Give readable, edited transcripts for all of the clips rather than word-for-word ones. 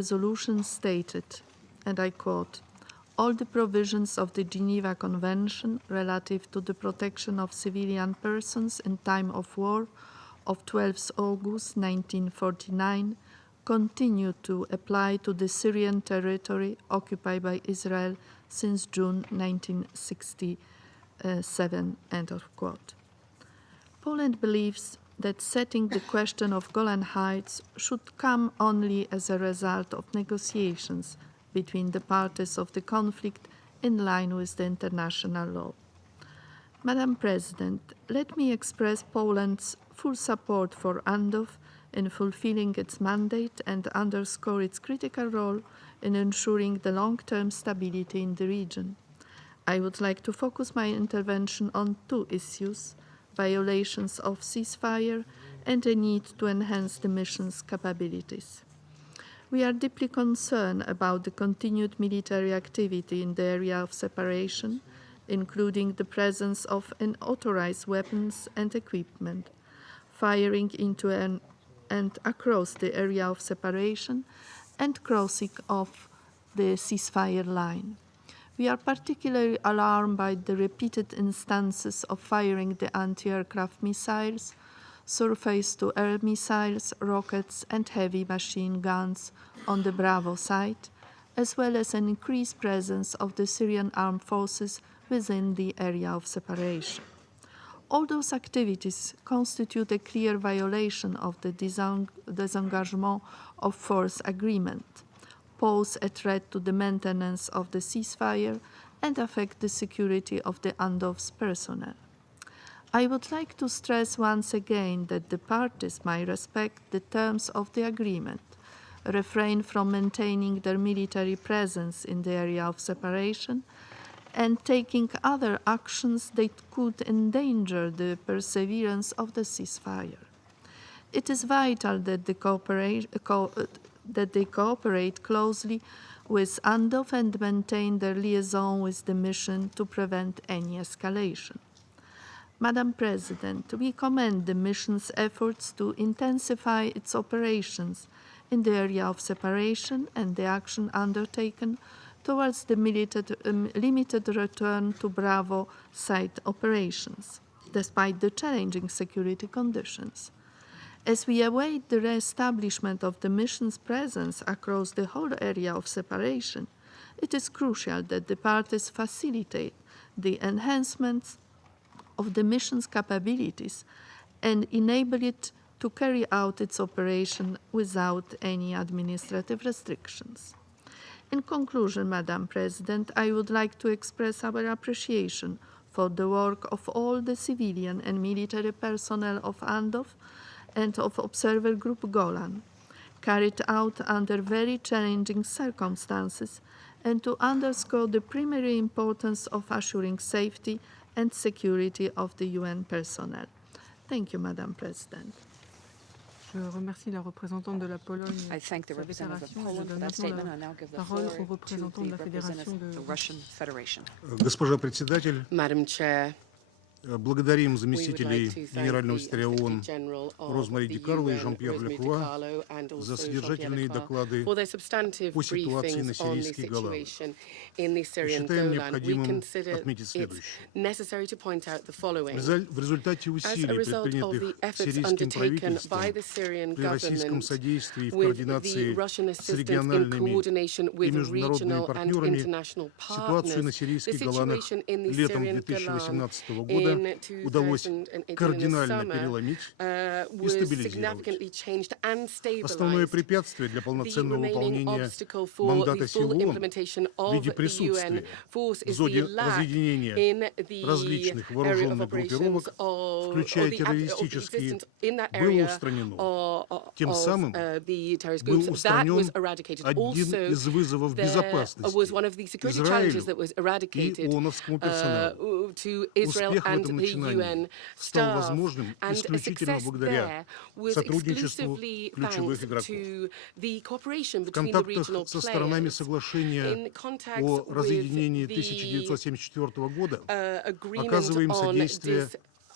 resolution stated, and I quote, "All the provisions of the Geneva Convention relative to the protection of civilian persons in time of war of 12 August 1949 continue to apply to the Syrian territory occupied by Israel since June 1967." End of quote. Poland believes that setting the question of Golan Heights should come only as a result of negotiations between the parties of the conflict in line with the international law. Madam President, let me express Poland's full support for UNDOF in fulfilling its mandate and underscore its critical role in ensuring the long-term stability in the region. I would like to focus my intervention on two issues: violations of ceasefire and a need to enhance the mission's capabilities. We are deeply concerned about the continued military activity in the area of separation, including the presence of unauthorized weapons and equipment, firing into and across the area of separation, and crossing of the ceasefire line. We are particularly alarmed by the repeated instances of firing the anti-aircraft missiles, surface-to-air missiles, rockets, and heavy machine guns on the Bravo site, as well as an increased presence of the Syrian armed forces within the area of separation. All those activities constitute a clear violation of the disengagement of force agreement, pose a threat to the maintenance of the ceasefire, and affect the security of the UNDOF's personnel. I would like to stress once again that the parties might respect the terms of the agreement, refrain from maintaining their military presence in the area of separation, and taking other actions that could endanger the perseverance of the ceasefire. It is vital that they cooperate closely with UNDOF and maintain their liaison with the mission to prevent any escalation. Madam President, we commend the mission's efforts to intensify its operations in the area of separation and the action undertaken towards the limited return to Bravo site operations, despite the challenging security conditions. As we await the re-establishment of the mission's presence across the whole area of separation, it is crucial that the parties facilitate the enhancements of the mission's capabilities and enable it to carry out its operation without any administrative restrictions. In conclusion, Madam President, I would like to express our appreciation for the work of all the civilian and military personnel of UNDOF and of Observer Group Golan, carried out under very challenging circumstances, and to underscore the primary importance of assuring safety and security of the UN personnel. Thank you, Madam President. Je remercie la représentante de la Pologne I thank the pour sa representative of déclaration. Poland Je for donne that maintenant statement. I la now give the parole floor au to représentant de the la Fédération representative de of the Russian Federation. Госпожа председатель, Madam Chair, благодарим we would заместителей like to thank Генерального the секретаря Secretary ООН General of Розмари the Ди Карло и UN, Жан-Пьер Rosemary Лекруа DiCarlo, and за also содержательные Jean-Pierre доклады for their substantive по ситуации на briefings on the сирийский Голан. situation in the И Syrian считаем Golan. We необходимым consider отметить it следующее. necessary to point out the following. В результате As a усилий, result of предпринятых the efforts сирийским undertaken правительством by the Syrian при российском government содействии и в with the координации Russian с assistance in региональными coordination и with международными regional and партнерами, international ситуацию на partners, the сирийских Голанах situation in the летом Syrian Golan 2018 года in удалось 2018 in the кардинально summer переломить и was стабилизировать. significantly changed and Основное stabilized. препятствие для The полноценного remaining выполнения obstacle for мандата the сил full ООН implementation в of виде the UN присутствия force в is the зоне lack разъединения in the различных area of вооруженных operations группировок, or включая the террористические, existence in that было area устранено. of Тем самым the terrorist был groups. That was устранен eradicated. один Also, из вызовов there безопасности was one of the security Израилю challenges that was и eradicated ООНовскому персоналу. to Israel Успех в and этом the UN начинании стал staff. возможным And a исключительно success благодаря there was сотрудничеству exclusively ключевых thanks игроков. to the cooperation В between the контактах regional со сторонами players. соглашения In contacts о with разъединении the 1974 года agreement оказываем on содействие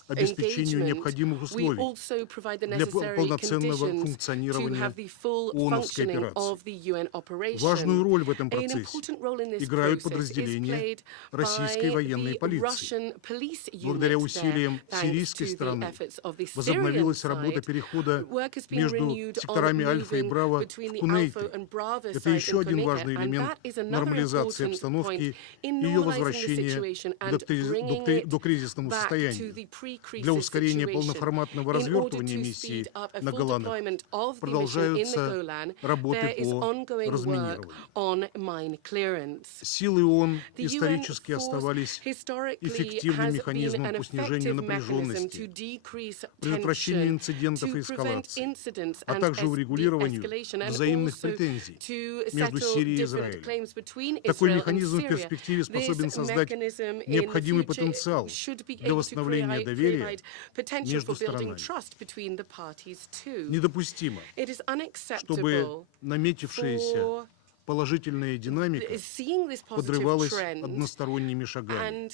обеспечению engagement, необходимых we условий also provide the для necessary полноценного conditions to функционирования have the full ООНовской functioning операции. of the UN operation. Важную роль в этом An процессе important role in this играют process is подразделения played российской by военной the полиции. Russian police Благодаря unit there, усилиям thanks сирийской to the страны efforts of the Syrian возобновилась работа side. перехода Work has been между renewed on секторами Альфа и moving Браво between в the Кунейте. Alpha and Bravo Это sites еще in один Cuneta, важный and элемент that is another нормализации important point обстановки in и ее normalizing the возвращения situation к and bringing it докризисному back to состоянию. the pre-crisis Для ускорения situation. полноформатного In order развертывания to миссии speed up a на full Голанах deployment of the mission in the продолжаются Golan, работы there is по ongoing work разминированию. on mine clearance. Силы ООН The UN исторически force оставались historically эффективным has been механизмом an по снижению effective mechanism to напряженности, decrease предотвращению tension, инцидентов и to prevent эскалации, incidents а and также урегулированию de-escalation, and взаимных also претензий to между settle Сирией и different Израилем. claims between Такой Israel and механизм в Syria. перспективе способен This создать mechanism in the необходимый future потенциал should be для able to восстановления provide доверия potential между for building сторонами. trust between the parties too. Недопустимо, It is чтобы unacceptable наметившаяся for положительная динамика seeing this positive подрывалась trend односторонними шагами, and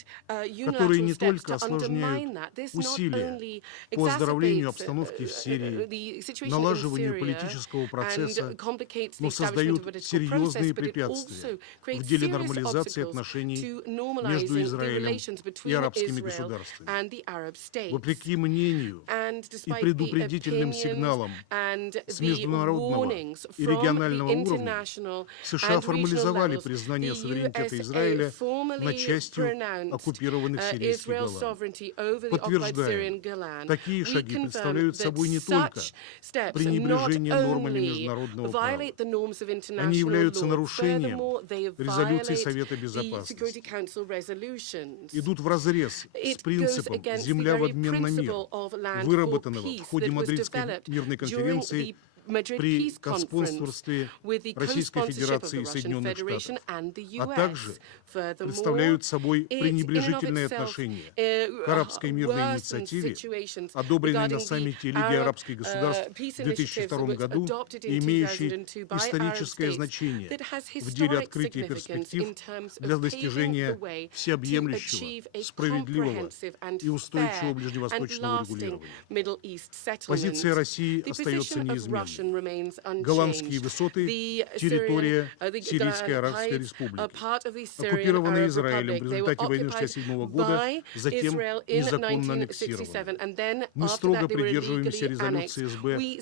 которые unilateral не steps только to осложняют undermine that. This not усилия only по оздоровлению exacerbates обстановки в Сирии, the situation in налаживанию Syria политического процесса, and complicates the но establishment of a создают political process, серьезные but it препятствия also в creates деле serious нормализации obstacles отношений to между normalizing the Израилем relations и between арабскими Israel государствами. and the Arab states. Вопреки мнению And и despite the предупредительным opinions сигналам and с the международного warnings и from регионального the уровня, international США and regional формализовали levels, признание the суверенитета USA Израиля над formally частью pronounced оккупированных сирийских Israel's Голан. sovereignty over the occupied Подтверждаем, Syrian Golan. такие We шаги confirm представляют that собой не только such steps not пренебрежение нормами only международного права, violate the norms of они international являются law, нарушением furthermore, they резолюций violate Совета the Безопасности, Security Council resolutions. идут вразрез с It goes принципом against the «земля в very обмен на мир», principle of land for выработанного в peace ходе that was Мадридской developed мирной during конференции the Madrid при Peace Conference коспонсорстве with the Российской co-sponsorship of Федерации the и Russian Соединенных Federation Штатов, and the а US. также Furthermore, представляют собой it пренебрежительное in and of itself, отношение к арабской мирной worsens инициативе, situations одобренной на regarding the саммите Лиги Arab, арабских государств peace в 2002 initiatives году adopted и in имеющей 2002 by Arab историческое states значение that has в деле historic открытия significance перспектив in terms для of paving the достижения way to всеобъемлющего, achieve a справедливого comprehensive and и устойчивого fair and ближневосточного lasting регулирования. Middle East settlement. Позиция России The остается position of Russia неизменной. remains Голландские unchanged. высоты The – территория the Сирийской Golan Арабской Heights are Республики, part of the Syrian оккупированные Arab Израилем в Republic. They were результате войны occupied 1967 года, by затем Israel in незаконно 1967, аннексированы. and then Мы after строго that they were придерживаемся illegally резолюции annexed. СБ We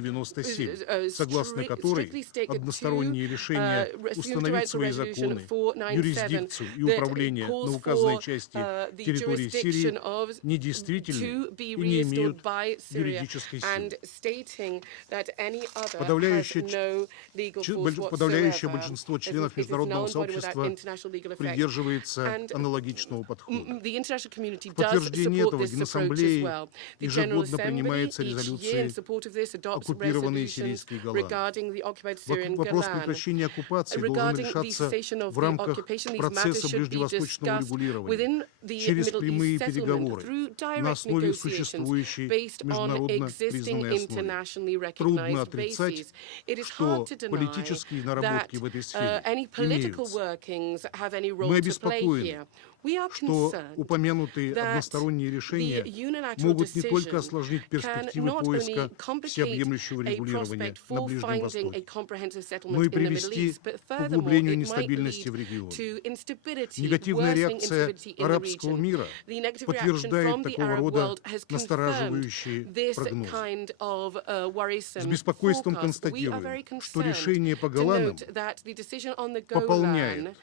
497, согласно которой strictly stick односторонние решения to установить свои Resolution законы, 497 юрисдикцию и that управление calls на указанной for, части the территории Сирии jurisdiction of недействительны to be и не restored имеют by Syria, юридической силы. and stating that any other Подавляющее has no legal force Подавляющее whatsoever, большинство as членов it is международного null and void without сообщества international legal effect. придерживается And аналогичного подхода. The international community В does подтверждение support этого this approach as Генассамблеей well. The General ежегодно Assembly принимаются each year in резолюции support of this adopts оккупированные resolutions сирийские Голаны. regarding the occupied Syrian Вопрос Golan. прекращения оккупации должен Regarding the решаться cessation of в the рамках occupation, these matters процесса should be ближневосточного discussed регулирования within the через Middle прямые East settlement переговоры through на direct основе negotiations существующей based on международно existing признанной основы. internationally Трудно recognized отрицать, bases. It is что hard to deny политические наработки that в этой сфере any political имеются. workings have any role Мы to play обеспокоены, here. We are что concerned упомянутые that односторонние решения the unilateral могут не только decision осложнить can перспективы not поиска only complicate всеобъемлющего a регулирования prospect на for Ближнем finding a Востоке, comprehensive но и settlement in the Middle привести East, but к furthermore, углублению it might нестабильности в lead регионе. to instability, Негативная worsening реакция instability in the арабского region. мира The negative reaction подтверждает from the такого Arab рода world has confirmed настораживающие this прогнозы. kind of С worrisome беспокойством forecast. We are very констатируем, что concerned решение по to Голанам note that the decision on the пополняет Golan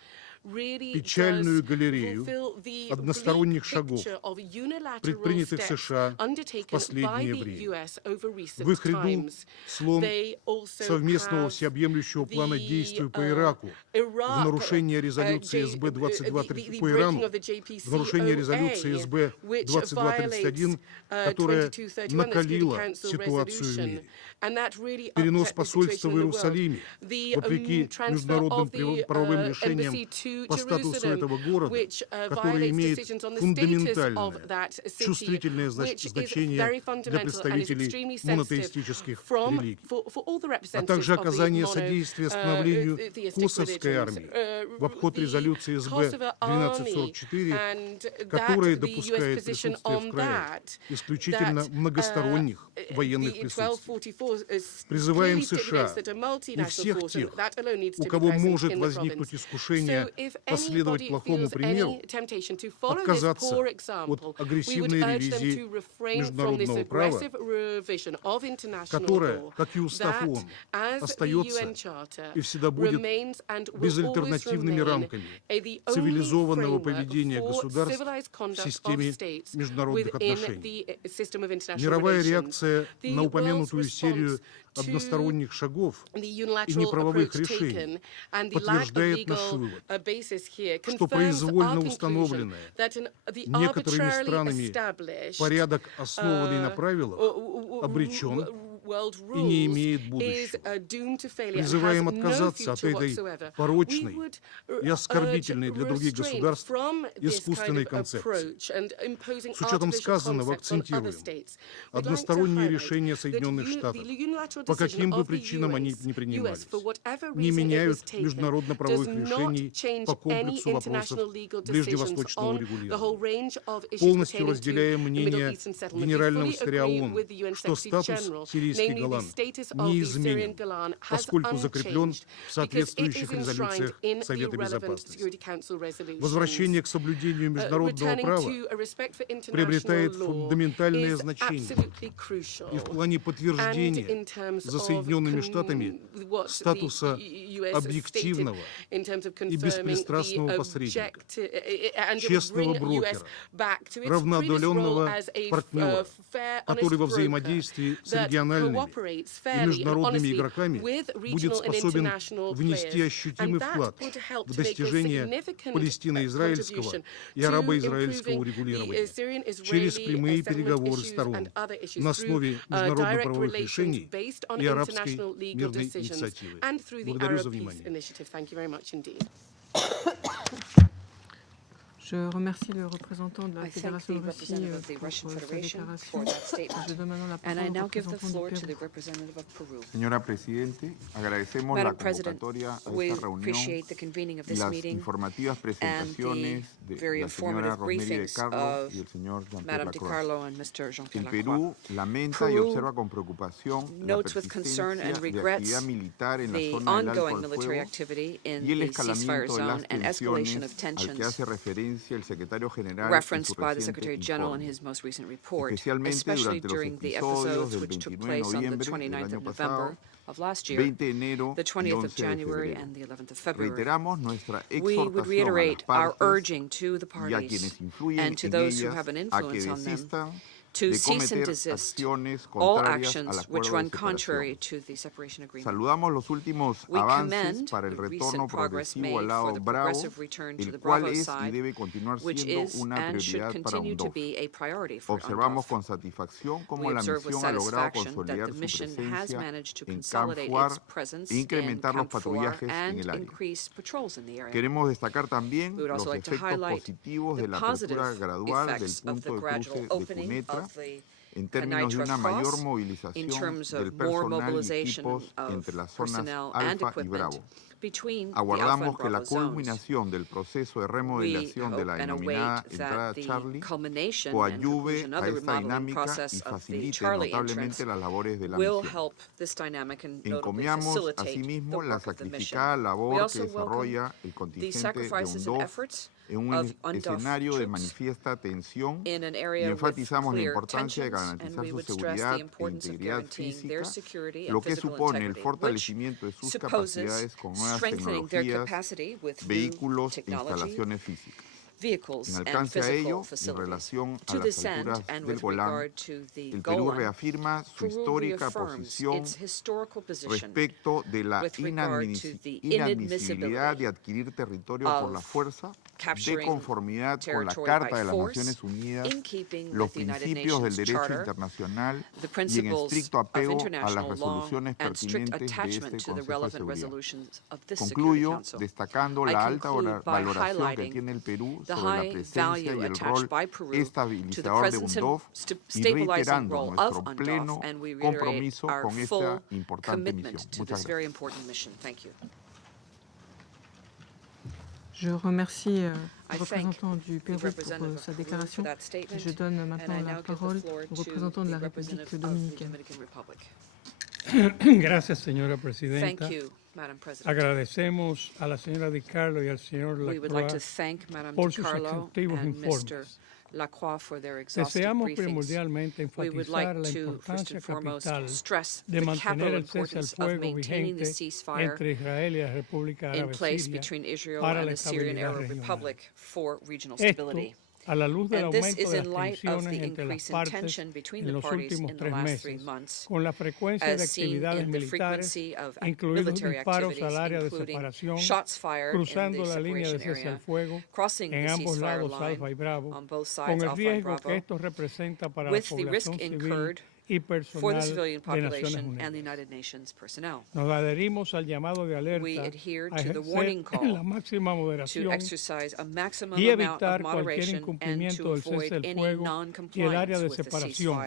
really печальную does галерею fulfill the односторонних bleak шагов, picture of unilateral предпринятых steps США в undertaken by последнее the время. US over recent В их ряду times. слом They also совместного have всеобъемлющего плана the, действий по Ираку, в Iraq, нарушение резолюции СБ 2230 по Ирану, в нарушение резолюции СБ 2231, которая накалила ситуацию в мире. Перенос посольства в Иерусалиме, вопреки международным правовым решениям по статусу этого города, который имеет фундаментальное, чувствительное значение для представителей монотеистических религий, а также оказание содействия становлению косовской армии в обход резолюции СБ 1244, которая допускает присутствие в крае исключительно многосторонних военных присутствий. Призываем США и всех тех, у кого может возникнуть искушение последовать плохому примеру, отказаться от агрессивной ревизии международного права, которая, как и устав ООН, остается и всегда будет безальтернативными рамками цивилизованного поведения государств в системе международных отношений. Мировая реакция на упомянутую серию односторонних шагов и неправовых решений подтверждает наш вывод, что произвольно установленное некоторыми странами порядок, основанный на правилах, обречен и не имеет будущего. Призываем отказаться от этой порочной и оскорбительной для других государств искусственной концепции. С учетом сказанного акцентируем: односторонние решения Соединенных Штатов, по каким бы причинам они ни принимались, не меняют международно-правовых решений по комплексу вопросов ближневосточного урегулирования. Полностью разделяем мнение генерального секретаря ООН, что статус сирийский Голан неизменен, поскольку закреплен в соответствующих резолюциях Совета Безопасности. Возвращение к соблюдению международного права приобретает фундаментальное значение и в плане подтверждения за Соединенными Штатами статуса объективного и беспристрастного посредника, честного брокера, равноотдаленного партнера, который во взаимодействии с региональными и международными игроками будет способен внести ощутимый вклад в достижение палестино-израильского и арабо-израильского урегулирования через прямые переговоры сторон на основе международно-правовых решений и арабской мирной инициативы. Благодарю за внимание. Je remercie le représentant de la Fédération de Russie pour sa déclaration. Je donne maintenant la parole au représentant du Pérou. Señora Presidente, agradecemos la convocatoria a esta reunión y las informativas presentaciones de la señora Rosemary de Carlo y el señor Jean-Pierre Lacroix. El Perú lamenta y observa con preocupación la persistencia de actividad militar en la zona del alto al fuego y el escalamiento de las tensiones al que hace referencia el secretario general en su reciente informe, especialmente durante los episodios del 29 de noviembre del año pasado, 20 de enero y 11 de febrero. Reiteramos nuestra exhortación a las partes y a quienes influyen en ellas a que desistan de cometer acciones contrarias al acuerdo de separación. Saludamos los últimos avances para el retorno progresivo al lado bravo, el cual es y debe continuar siendo una prioridad para UNDOF. Observamos con satisfacción cómo la misión ha logrado consolidar su presencia en Camp Fuar e incrementar los patrullajes en el área. Queremos destacar también los efectos positivos de la apertura gradual del punto de cruce de Cunetra en términos de una mayor movilización del personal y equipos entre las zonas Alfa y Bravo. Aguardamos que la culminación del proceso de remodelación de la denominada entrada Charlie coadyuve a esta dinámica y facilite notablemente las labores de la misión. Encomiamos asimismo la sacrificada labor que desarrolla el contingente de UNDOF en un escenario de manifiesta tensión y enfatizamos la importancia de garantizar su seguridad e integridad física, lo que supone el fortalecimiento de sus capacidades con nuevas tecnologías, vehículos e instalaciones físicas. En alcance a ello, en relación a las alturas del Golán, el Perú reafirma su histórica posición respecto de la inadmisibilidad de adquirir territorio por la fuerza, de conformidad con la Carta de las Naciones Unidas, los principios del derecho internacional y en estricto apego a las resoluciones pertinentes de este Consejo de Seguridad. Concluyo destacando la alta valoración que tiene el Perú sobre la presencia y el rol estabilizador de UNDOF y reiterando nuestro pleno compromiso con esta importante misión. Muchas gracias. Je remercie le représentant du Pérou pour sa déclaration. Je donne maintenant la parole au représentant de la République dominicaine. Gracias, señora presidenta. Agradecemos a la señora Di Carlo y al señor Lacroix por sus exhaustivos informes. Deseamos primordialmente enfatizar la importancia capital de mantener el cese al fuego vigente entre Israel y la República Árabe Siria para la estabilidad regional. Esto, a la luz del aumento de las tensiones entre las partes en los últimos 3 meses, con la frecuencia de actividades militares, incluidos disparos al área de separación, cruzando la línea de cese al fuego en ambos lados, Alfa y Bravo, con el riesgo que esto representa para la población civil y personal de Naciones Unidas. Nos adherimos al llamado de alerta a ejercer la máxima moderación y evitar cualquier incumplimiento del cese del fuego y el área de separación,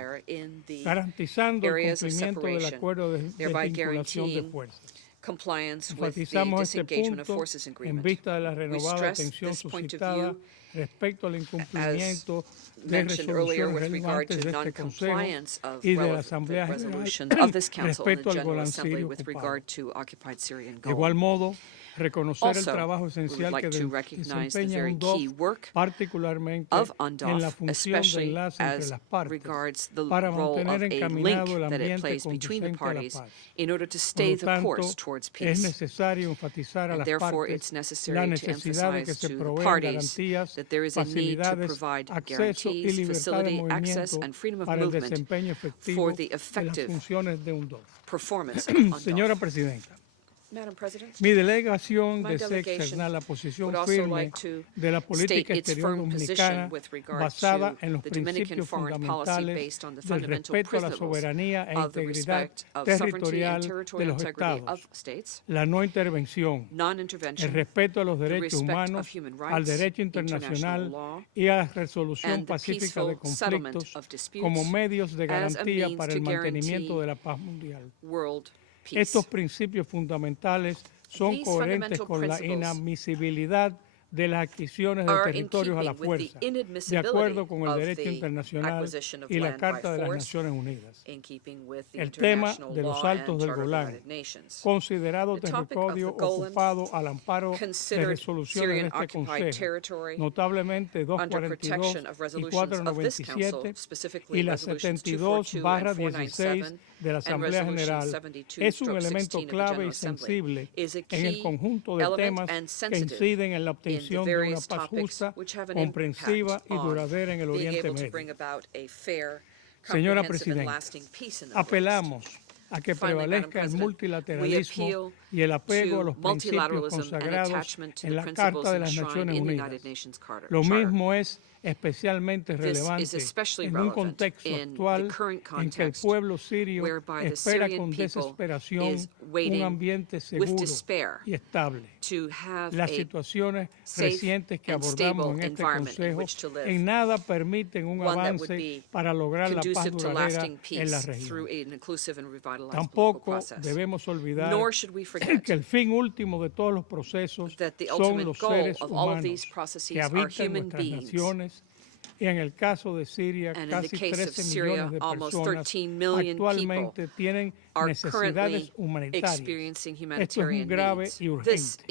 garantizando el cumplimiento del acuerdo de desvinculación de fuerzas. Enfatizamos este punto en vista de la renovada tensión suscitada respecto al incumplimiento de resoluciones relevantes de este Consejo y de la Asamblea General respecto al Golán sirio ocupado. De igual modo, reconocer el trabajo esencial que desempeña UNDOF, particularmente en la función de enlace entre las partes, para mantener encaminado el ambiente conducente a la paz. Por lo tanto, es necesario enfatizar a las partes la necesidad de que se provean garantías, facilidades, acceso y libertad de movimiento para el desempeño efectivo de las funciones de UNDOF. Señora Presidenta, mi delegación desea externar la posición firme de la política exterior dominicana basada en los principios fundamentales del respeto a la soberanía e integridad territorial de los Estados, la no intervención, el respeto a los derechos humanos, al derecho internacional y a la resolución pacífica de conflictos como medios de garantía para el mantenimiento de la paz mundial. Estos principios fundamentales son coherentes con la inadmisibilidad de las adquisiciones de territorios a la fuerza, de acuerdo con el derecho internacional y la Carta de las Naciones Unidas. El tema de los Altos del Golán, considerado territorio ocupado al amparo de resoluciones de este Consejo, notablemente 242 y 497 y la 72/16 de la Asamblea General, es un elemento clave y sensible en el conjunto de temas que inciden en la obtención de una paz justa, comprensiva y duradera en el Oriente Medio. Señora Presidenta, apelamos a que prevalezca el multilateralismo y el apego a los principios consagrados en la Carta de las Naciones Unidas. Lo mismo es especialmente relevante en un contexto actual en que el pueblo sirio espera con desesperación un ambiente seguro y estable. Las situaciones recientes que abordamos en este Consejo en nada permiten un avance para lograr la paz duradera en la región. Tampoco debemos olvidar que el fin último de todos los procesos son los seres humanos que habitan nuestras naciones, y en el caso de Siria, casi 13 millones de personas actualmente tienen necesidades humanitarias. Esto es muy grave y urgente.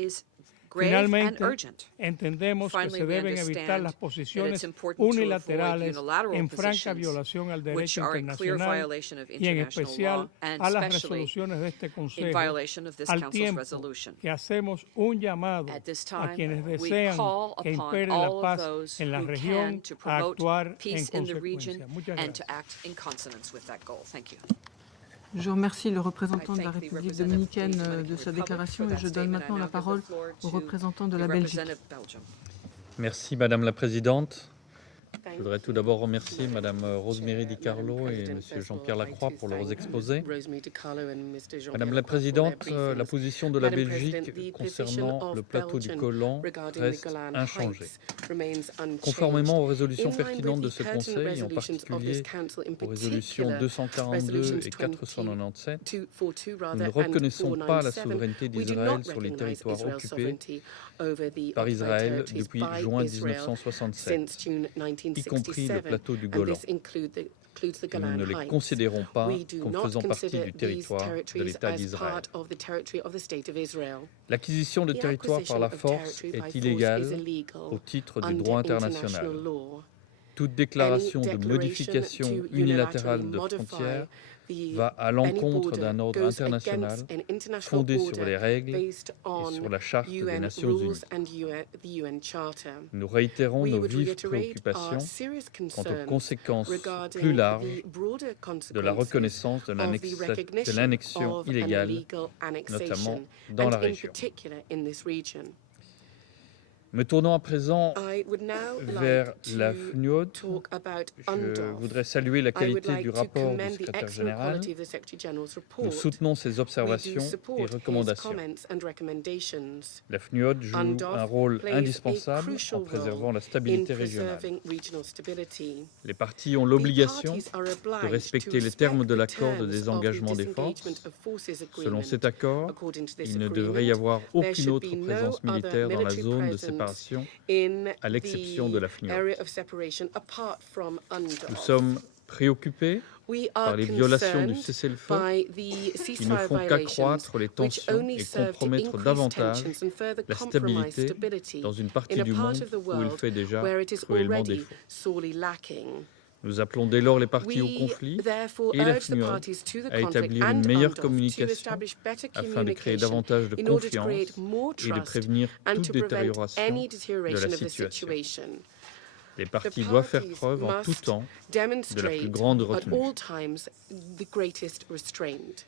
grave and Finalmente, urgent. entendemos que Finally, se we deben evitar las understand that posiciones it's important to avoid unilaterales unilateral en franca positions violación al which derecho are in clear internacional violation of y en international especial law and a las especially resoluciones de este in Consejo, violation of this al Council's tiempo resolution. que hacemos un llamado At this a time, quienes we desean call que upon impere la all of paz those en la who can región to a promote actuar en peace in the region consecuencia. Muchas and to gracias. act in consonance with that goal. Thank you. Je remercie le représentant de la République dominicaine de sa déclaration et je donne maintenant la parole au représentant de la Belgique. Merci Madame la Présidente. Je voudrais tout d'abord remercier Madame Rosemary Di Carlo et Monsieur Jean-Pierre Lacroix pour leurs exposés. Madame la Présidente, la position de la Belgique concernant le plateau du Golan reste inchangée. Conformément aux résolutions pertinentes de ce Conseil, et en particulier aux résolutions 242 et 497, nous ne reconnaissons pas la souveraineté d'Israël sur les territoires occupés par Israël depuis juin 1967, y compris le plateau du Golan. Et nous ne les considérons pas comme faisant partie du territoire de l'État d'Israël. L'acquisition de territoires par la force est illégale au titre du droit international. Toute déclaration de modification unilatérale de frontières va à l'encontre d'un ordre international fondé sur les règles et sur la Charte des Nations Unies. Nous réitérons nos vives préoccupations quant aux conséquences plus larges de la reconnaissance de l'annexion illégale, notamment dans la région. Me tournant à présent vers la FNUOD, je voudrais saluer la qualité du rapport du secrétaire général. Nous soutenons ses observations et recommandations. La FNUOD joue un rôle indispensable en préservant la stabilité régionale. Les parties ont l'obligation de respecter les termes de l'accord de désengagement des forces. Selon cet accord, il ne devrait y avoir aucune autre présence militaire dans la zone de séparation, à l'exception de la FNUOD. Nous sommes préoccupés par les violations du cessez-le-feu qui ne font qu'accroître les tensions et compromettre davantage la stabilité dans une partie du monde où il fait déjà cruellement défaut. Nous appelons dès lors les parties au conflit et la FNUOD à établir une meilleure communication afin de créer davantage de confiance et de prévenir toute détérioration de la situation. Les parties doivent faire preuve en tout temps de la plus grande retenue.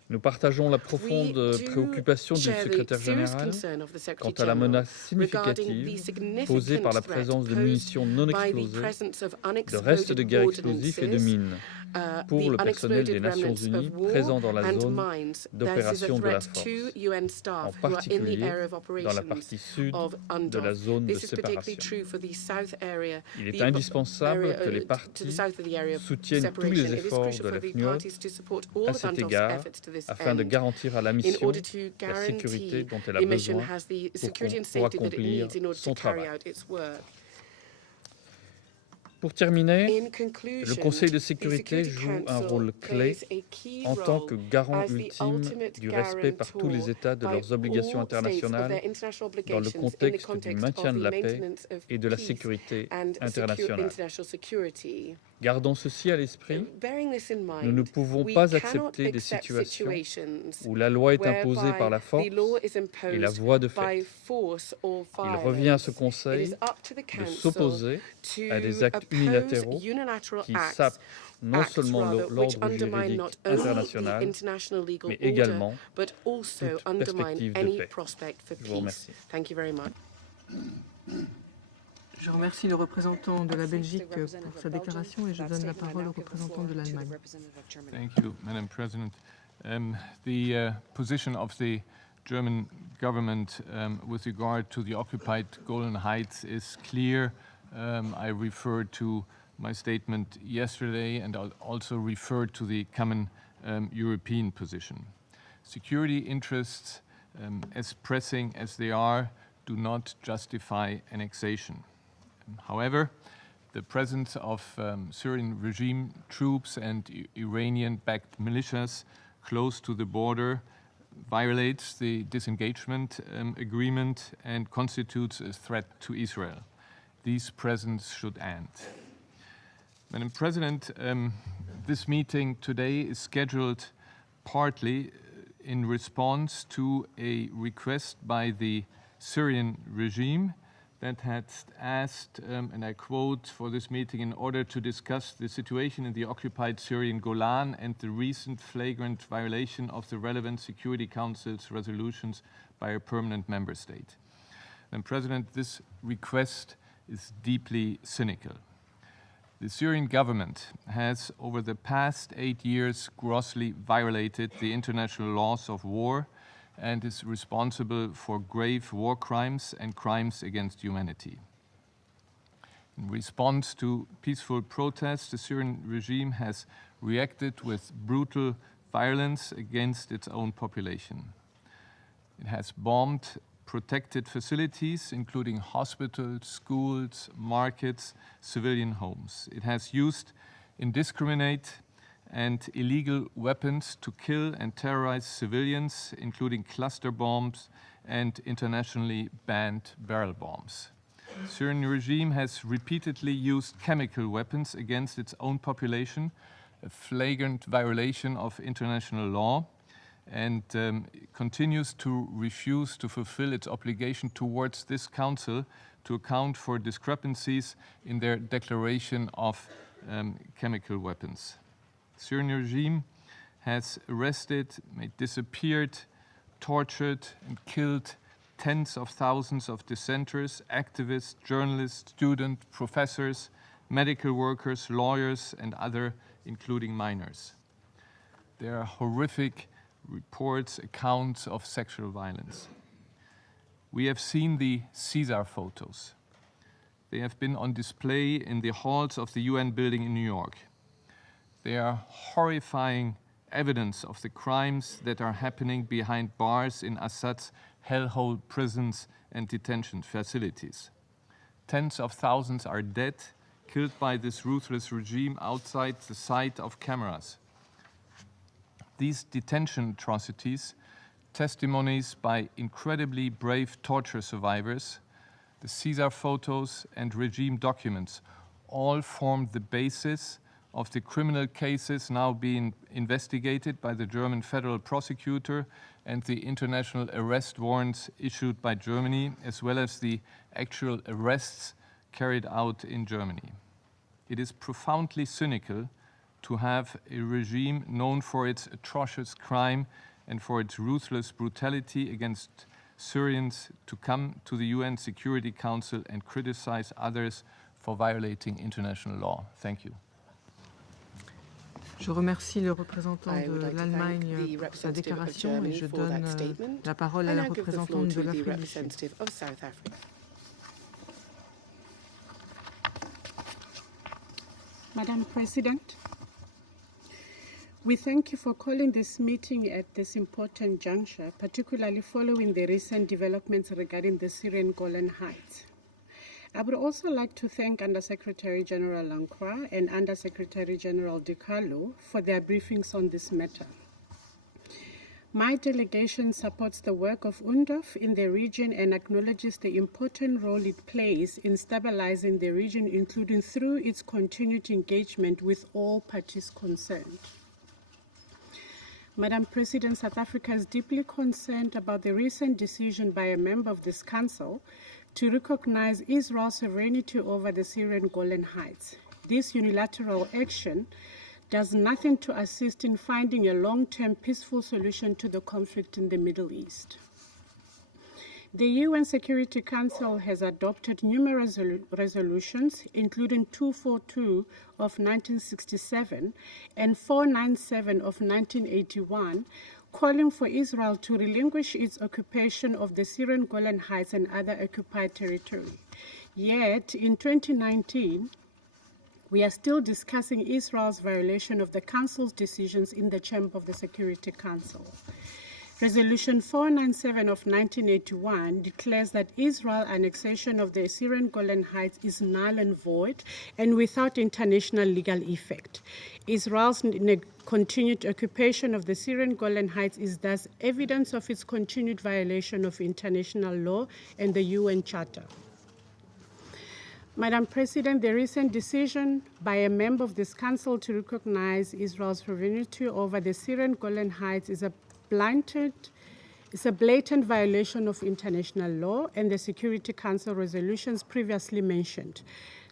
Nous partageons la profonde préoccupation du secrétaire général quant à la menace significative posée par la présence de munitions non explosées, de restes de guerre explosifs et de mines pour le personnel des Nations Unies présent dans la zone d'opération de la force, en particulier dans la partie sud de la zone de séparation. Il est indispensable que les parties soutiennent tous les efforts de la FNUOD à cet égard afin de garantir à la mission la sécurité dont elle a besoin pour accomplir son travail. Pour terminer, le Conseil de sécurité joue un rôle clé en tant que garant ultime du respect par tous les États de leurs obligations internationales dans le contexte du maintien de la paix et de la sécurité internationale. Gardons ceci à l'esprit, nous ne pouvons pas accepter des situations où la loi est imposée par la force et la voie de fait. Il revient à ce Conseil de s'opposer à des actes unilatéraux qui sapent non seulement l'ordre juridique international, mais également toute perspective de paix. Je vous remercie. Je remercie le représentant de la Belgique pour sa déclaration et je donne la parole au représentant de l'Allemagne. Thank you, Madam President. The position of the German government with regard to the occupied Golan Heights is clear. I referred to my statement yesterday and I'll also referred to the common European position. Security interests, as pressing as they are, do not justify annexation. However, the presence of Syrian regime troops and Iranian-backed militias close to the border violates the disengagement agreement and constitutes a threat to Israel. These presents should end. Madam President, this meeting today is scheduled partly in response to a request by the Syrian regime that had asked, and I quote for this meeting, in order to discuss the situation in the occupied Syrian Golan and the recent flagrant violation of the relevant Security Council's resolutions by a permanent member state. And President, this request is deeply cynical. The Syrian government has, over the past 8 years, grossly violated the international laws of war and is responsible for grave war crimes and crimes against humanity. In response to peaceful protests, the Syrian regime has reacted with brutal violence against its own population. It has bombed protected facilities, including hospitals, schools, markets, civilian homes. It has used indiscriminate and illegal weapons to kill and terrorize civilians, including cluster bombs and internationally banned barrel bombs. The Syrian regime has repeatedly used chemical weapons against its own population, a flagrant violation of international law, and continues to refuse to fulfill its obligation towards this council to account for discrepancies in their declaration of chemical weapons. The Syrian regime has arrested, made disappeared, tortured, and killed tens of thousands of dissenters, activists, journalists, students, professors, medical workers, lawyers, and other, including minors. There are horrific reports, accounts of sexual violence. We have seen the Caesar photos. They have been on display in the halls of the UN building in New York. They are horrifying evidence of the crimes that are happening behind bars in Assad's hellhole prisons and detention facilities. Tens of thousands are dead, killed by this ruthless regime outside the sight of cameras. These detention atrocities, testimonies by incredibly brave torture survivors, the Caesar photos and regime documents all form the basis of the criminal cases now being investigated by the German federal prosecutor and the international arrest warrants issued by Germany, as well as the actual arrests carried out in Germany. It is profoundly cynical to have a regime known for its atrocious crime and for its ruthless brutality against Syrians to come to the UN Security Council and criticize others for violating international law. Thank you. Je remercie le représentant de l'Allemagne pour sa déclaration et je donne la parole à la représentante de l'Afrique du Sud. Madam President, we thank you for calling this meeting at this important juncture, particularly following the recent developments regarding the Syrian Golan Heights. I would also like to thank Undersecretary General Lancroix and Undersecretary General De Carlo for their briefings on this matter. My delegation supports the work of UNDOF in the region and acknowledges the important role it plays in stabilizing the region, including through its continued engagement with all parties concerned. Madam President, South Africa is deeply concerned about the recent decision by a member of this Council to recognize Israel's sovereignty over the Syrian Golan Heights. This unilateral action does nothing to assist in finding a long-term peaceful solution to the conflict in the Middle East. The UN Security Council has adopted numerous resolutions, including 242 of 1967 and 497 of 1981, calling for Israel to relinquish its occupation of the Syrian Golan Heights and other occupied territory. Yet, in 2019, we are still discussing Israel's violation of the Council's decisions in the Chamber of the Security Council. Resolution 497 of 1981 declares that Israel's annexation of the Syrian Golan Heights is null and void and without international legal effect. Israel's continued occupation of the Syrian Golan Heights is thus evidence of its continued violation of international law and the UN Charter. Madam President, the recent decision by a member of this Council to recognize Israel's sovereignty over the Syrian Golan Heights is a blatant violation of international law and the Security Council resolutions previously mentioned.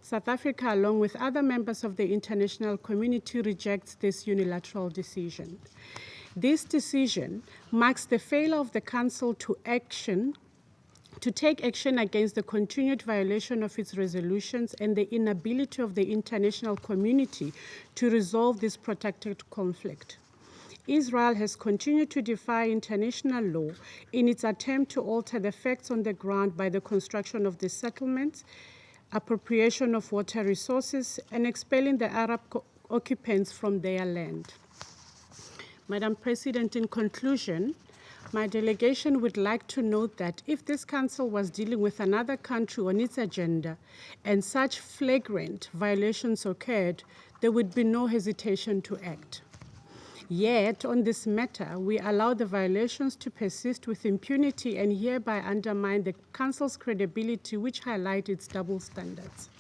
South Africa, along with other members of the international community, rejects this unilateral decision. This decision marks the failure of the Council to take action against the continued violation of its resolutions and the inability of the international community to resolve this protracted conflict. Israel has continued to defy international law in its attempt to alter the facts on the ground by the construction of the settlements, appropriation of water resources, and expelling the Arab occupants from their land. Madam President, in conclusion, my delegation would like to note that if this Council was dealing with another country on its agenda and such flagrant violations occurred, there would be no hesitation to act. Yet, on this matter, we allow the violations to persist with impunity and hereby undermine the Council's credibility, which highlights its double standards.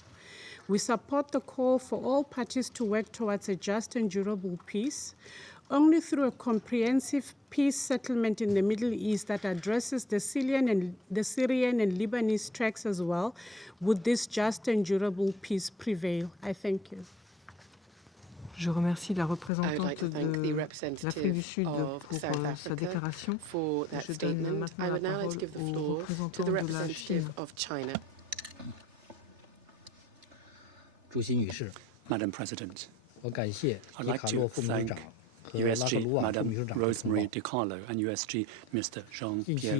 We support the call for all parties to work towards a just and durable peace. Only through a comprehensive peace settlement in the Middle East that addresses the Syrian and Lebanese tracks as well would this just and durable peace prevail. I thank you. Je remercie la représentante de l'Afrique du Sud pour sa déclaration. Je donne maintenant la parole au représentant de la Chine. Madam President, I'd like to thank USG Madam Rosemary DiCarlo and USG Mr. Jean-Pierre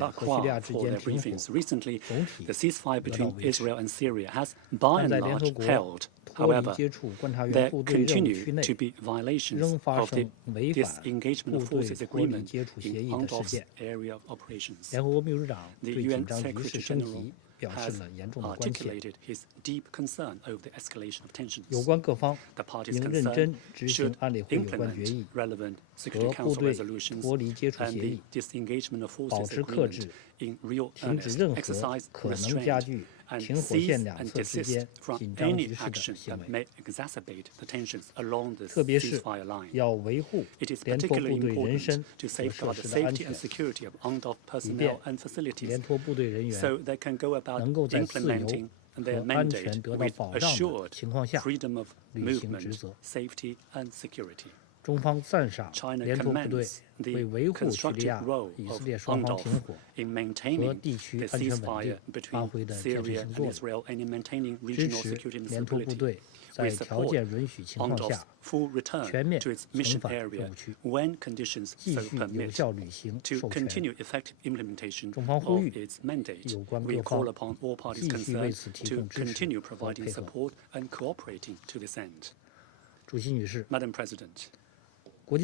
Lacroix for their briefings. Recently, the ceasefire between Israel and Syria has by and large held. However, there continue to be violations of the Disengagement of Forces Agreement in UNDOF's area of operations. The UN Secretary General has articulated his deep concern over the escalation of tensions. The parties concerned should implement relevant Security Council resolutions and the Disengagement of Forces Agreement in real earnest, exercise restraint, and cease and desist from any action that may exacerbate the tensions along the ceasefire line. It is particularly important to safeguard the safety and security of UNDOF personnel and facilities so they can go about implementing their mandate with assured freedom of movement, safety and security. China commends the constructive role of UNDOF in maintaining the ceasefire between Syria and Israel and in maintaining regional security and stability. We support UNDOF's full return to its mission area when conditions so permit. To continue effective implementation of its mandate, we call upon all parties concerned to continue providing support and cooperating to this end. Madam President, the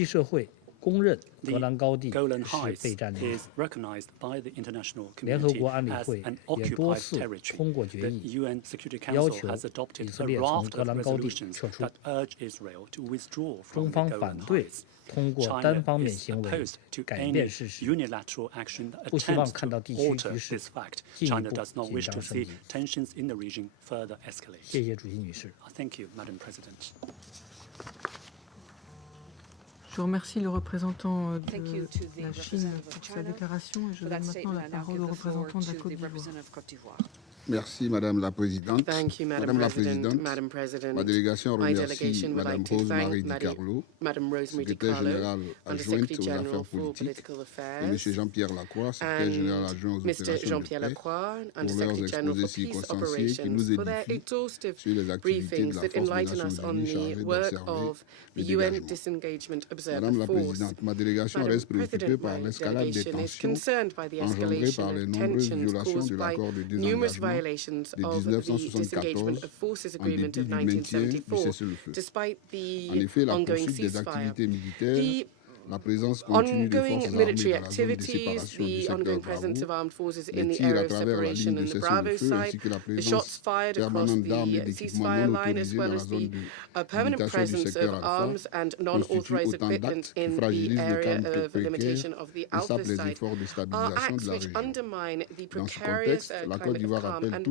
Golan Heights is recognized by the international community as an occupied territory. The UN Security Council has adopted a raft of resolutions that urge Israel to withdraw from the Golan Heights. China is opposed to any unilateral action that attempts to alter this fact. China does not wish to see tensions in the region further escalate. Thank you, Madam President. Je remercie le représentant de la Chine pour sa déclaration et je donne maintenant la parole au représentant de la Côte d'Ivoire. Merci Madame la Présidente. Madame la Présidente, ma délégation remercie Madame Rosemary DiCarlo, secrétaire générale adjointe aux affaires politiques, et M. Jean-Pierre Lacroix, secrétaire général adjoint aux opérations de paix, pour leurs exposés circonstanciés qui nous édifient sur les activités de la Force des Nations Unies chargée d'observer le dégagement. Madame la Présidente, ma délégation reste préoccupée par l'escalade des tensions engendrées par les nombreuses violations de l'accord de désengagement de 1974 en dépit du maintien du cessez-le-feu. En effet, la poursuite des activités militaires, ongoing military activities, the ongoing presence of armed forces in the area of separation and the Bravo side, the shots fired across the ceasefire line, as well as the permanent presence of arms and non-authorized equipment in the area of limitation of the Alpha side, are acts which undermine the precarious climate of calm and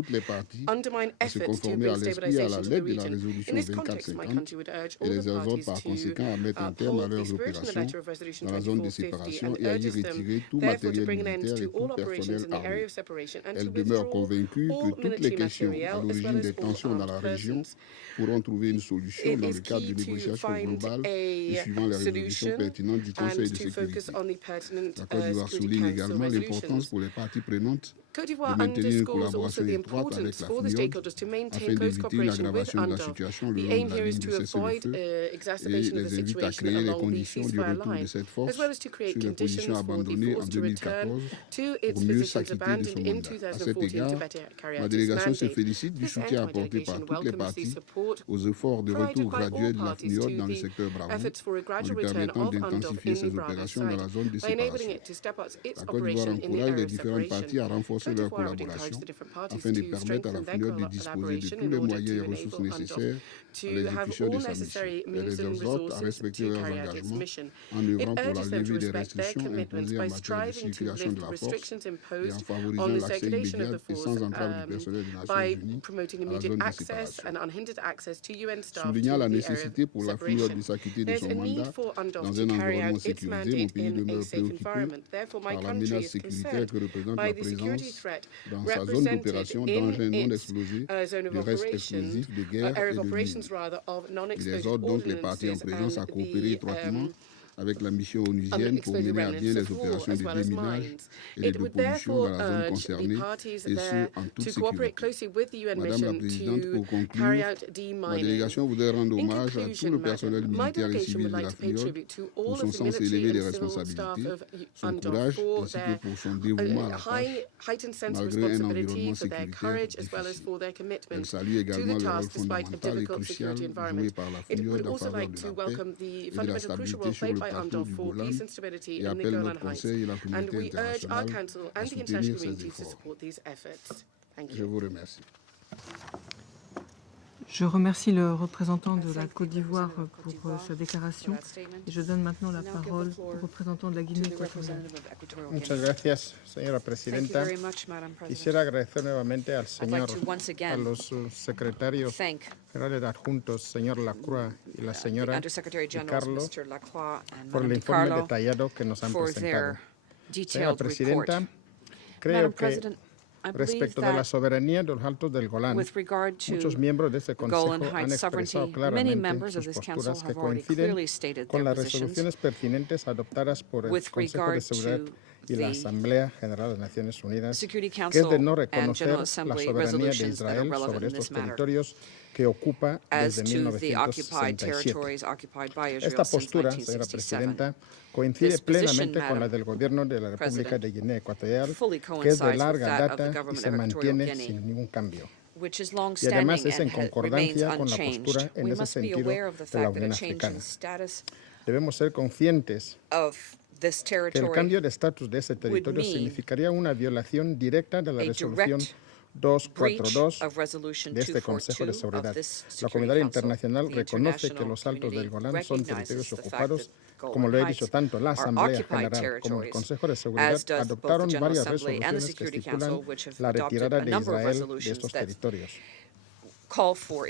undermine efforts to bring stabilization to the region. In this context, my country would urge all the parties to uphold the spirit in the letter of Resolution 2450 and urges them, therefore, to bring an end to all operations in the area of separation and to withdraw all military materiel as well as all armed persons. It is key to find a solution and to focus on the pertinent Security Council resolutions. Côte d'Ivoire underscores also the importance for the stakeholders to maintain close cooperation with UNDOF. The aim here is to avoid exacerbation of the situation along the ceasefire line, as well as to create conditions for the force to return to its positions abandoned in 2014 to better carry out its mandate. This end, my delegation welcomes the support provided by all parties to the efforts for a gradual return of UNDOF in the Bravo side, by enabling it to step up its operation in the area of separation. Côte d'Ivoire would encourage the different parties to strengthen their collaboration in order to enable UNDOF to have all necessary means and resources to carry out its mission. It urges them to respect their commitments by striving to lift restrictions imposed on the circulation of the force by promoting immediate access and unhindered access to UN staff to the area of separation. There's a need for UNDOF to carry out its mandate in a safe environment. Therefore, my country is concerned by the security threat represented in its zone of operations, area of operations rather, of non-explosive ordnances and the avec la mission onusienne pour mener à bien les opérations de déminage et de dépollution dans la zone concernée, et ce, en toute sécurité. Madame la Présidente, pour conclure, ma délégation voudrait rendre hommage à tout le personnel militaire et civil de la FNIOD pour son sens élevé des responsabilités, son courage ainsi que pour son dévouement à la tâche, malgré un environnement sécuritaire difficile. Elle salue également le rôle fondamental et crucial joué par la FNIOD en faveur de la paix et de la stabilité sur le plateau du Golan et appelle notre Conseil et la communauté internationale à soutenir ces efforts. Je vous remercie. Je remercie le représentant de la Côte d'Ivoire pour sa déclaration et je donne maintenant la parole au représentant de la Guinée équatoriale. Muchas gracias, señora presidenta. Quisiera agradecer nuevamente al señor, a los secretarios generales adjuntos, señor Lacroix y la señora Carlo, por el informe detallado que nos han presentado. Señora presidenta, creo que respecto de la soberanía de los Altos del Golán, muchos miembros de este Consejo han expresado claramente sus posturas que coinciden con las resoluciones pertinentes adoptadas por el Consejo de Seguridad y la Asamblea General de las Naciones Unidas, que es de no reconocer la soberanía de Israel sobre estos territorios que ocupa desde 1967. Esta postura, señora presidenta, coincide plenamente con la del Gobierno de la República de Guinea Ecuatorial, que es de larga data y se mantiene sin ningún cambio. Y además es en concordancia con la postura en ese sentido de la Unión Africana. Debemos ser conscientes que el cambio de estatus de ese territorio significaría una violación directa de la resolución 242 de este Consejo de Seguridad. La comunidad internacional reconoce que los Altos del Golán son territorios ocupados, como lo he dicho, tanto la Asamblea General como el Consejo de Seguridad adoptaron varias resoluciones que estipulan la retirada de Israel de estos territorios. Por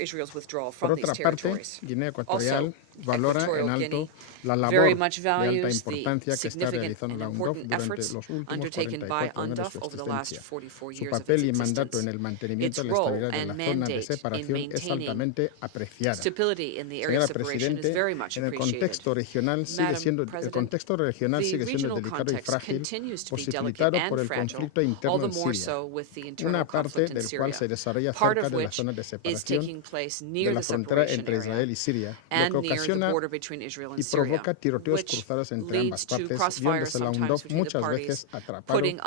otra parte, Guinea Ecuatorial valora en alto la labor de alta importancia que está realizando la UNDOF durante los últimos 44 años de su existencia. Su papel y mandato en el mantenimiento de la estabilidad de la zona de separación es altamente apreciada. Señora Presidente, en el contexto regional sigue siendo delicado y frágil, posibilitado por el conflicto interno en Siria, una parte del cual se desarrolla cerca de la zona de separación de la frontera entre Israel y Siria, lo que ocasiona y provoca tiroteos cruzados entre ambas partes, viéndose la UNDOF muchas veces atrapado en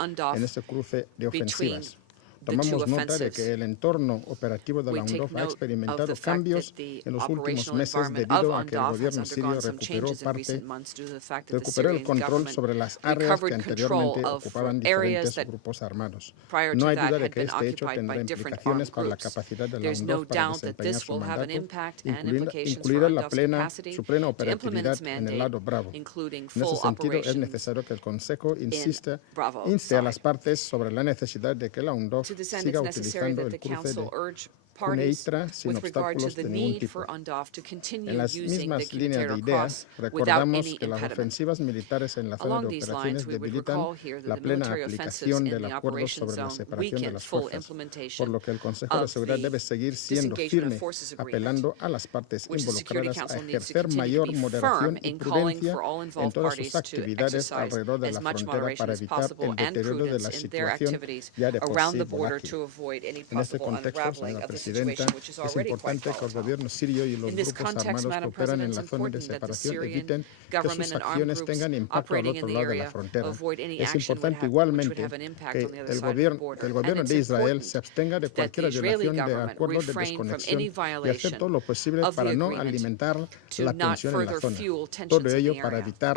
este cruce de ofensivas. Tomamos nota de que el entorno operativo de la UNDOF ha experimentado cambios en los últimos meses debido a que el gobierno sirio recuperó el control sobre las áreas que anteriormente ocupaban diferentes grupos armados. No hay duda de que este hecho tendrá implicaciones para la capacidad de la UNDOF para desempeñar su mandato, incluida su plena operatividad en el lado Bravo. En ese sentido, es necesario que el Consejo inste a las partes sobre la necesidad de que la UNDOF siga utilizando el cruce de Cuneitra sin obstáculos de ningún tipo. En las mismas líneas de ideas, recordamos que las ofensivas militares en la zona de operaciones debilitan la plena aplicación del acuerdo sobre la separación de las fuerzas, por lo que el Consejo de Seguridad debe seguir siendo firme, apelando a las partes involucradas a ejercer mayor moderación y prudencia en todas sus actividades alrededor de la frontera para evitar el deterioro de la situación ya de por sí volátil. En este contexto, señora Presidenta, es importante que el gobierno sirio y los grupos armados que operan en la zona de separación eviten que sus acciones tengan impacto al otro lado de la frontera. Es importante igualmente que el gobierno de Israel se abstenga de cualquier violación del acuerdo de desconexión y hacer todo lo posible para no alimentar la tensión en la zona. Todo ello para evitar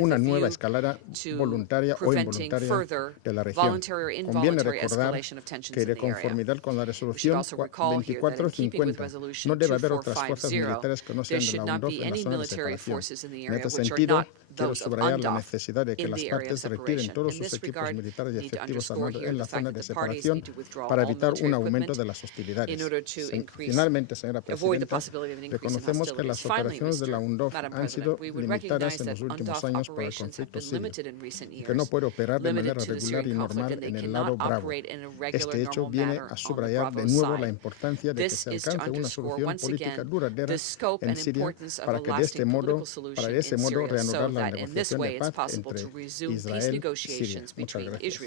una nueva escalada voluntaria o involuntaria de la región. Conviene recordar que de conformidad con la resolución 2450 no debe haber otras fuerzas militares que no sean de la UNDOF en la zona de separación. En este sentido, quiero subrayar la necesidad de que las partes retiren todos sus equipos militares y efectivos armados en la zona de separación para evitar un aumento de las hostilidades. Finalmente, señora Presidenta, reconocemos que las operaciones de la UNDOF han sido limitadas en los últimos años por el conflicto sirio y que no puede operar de manera regular y normal en el lado Bravo. Este hecho viene a subrayar de nuevo la importancia de que se alcance una solución política duradera en Siria para que de ese modo reanudar la negociación de paz entre Israel y Siria. Muchas gracias.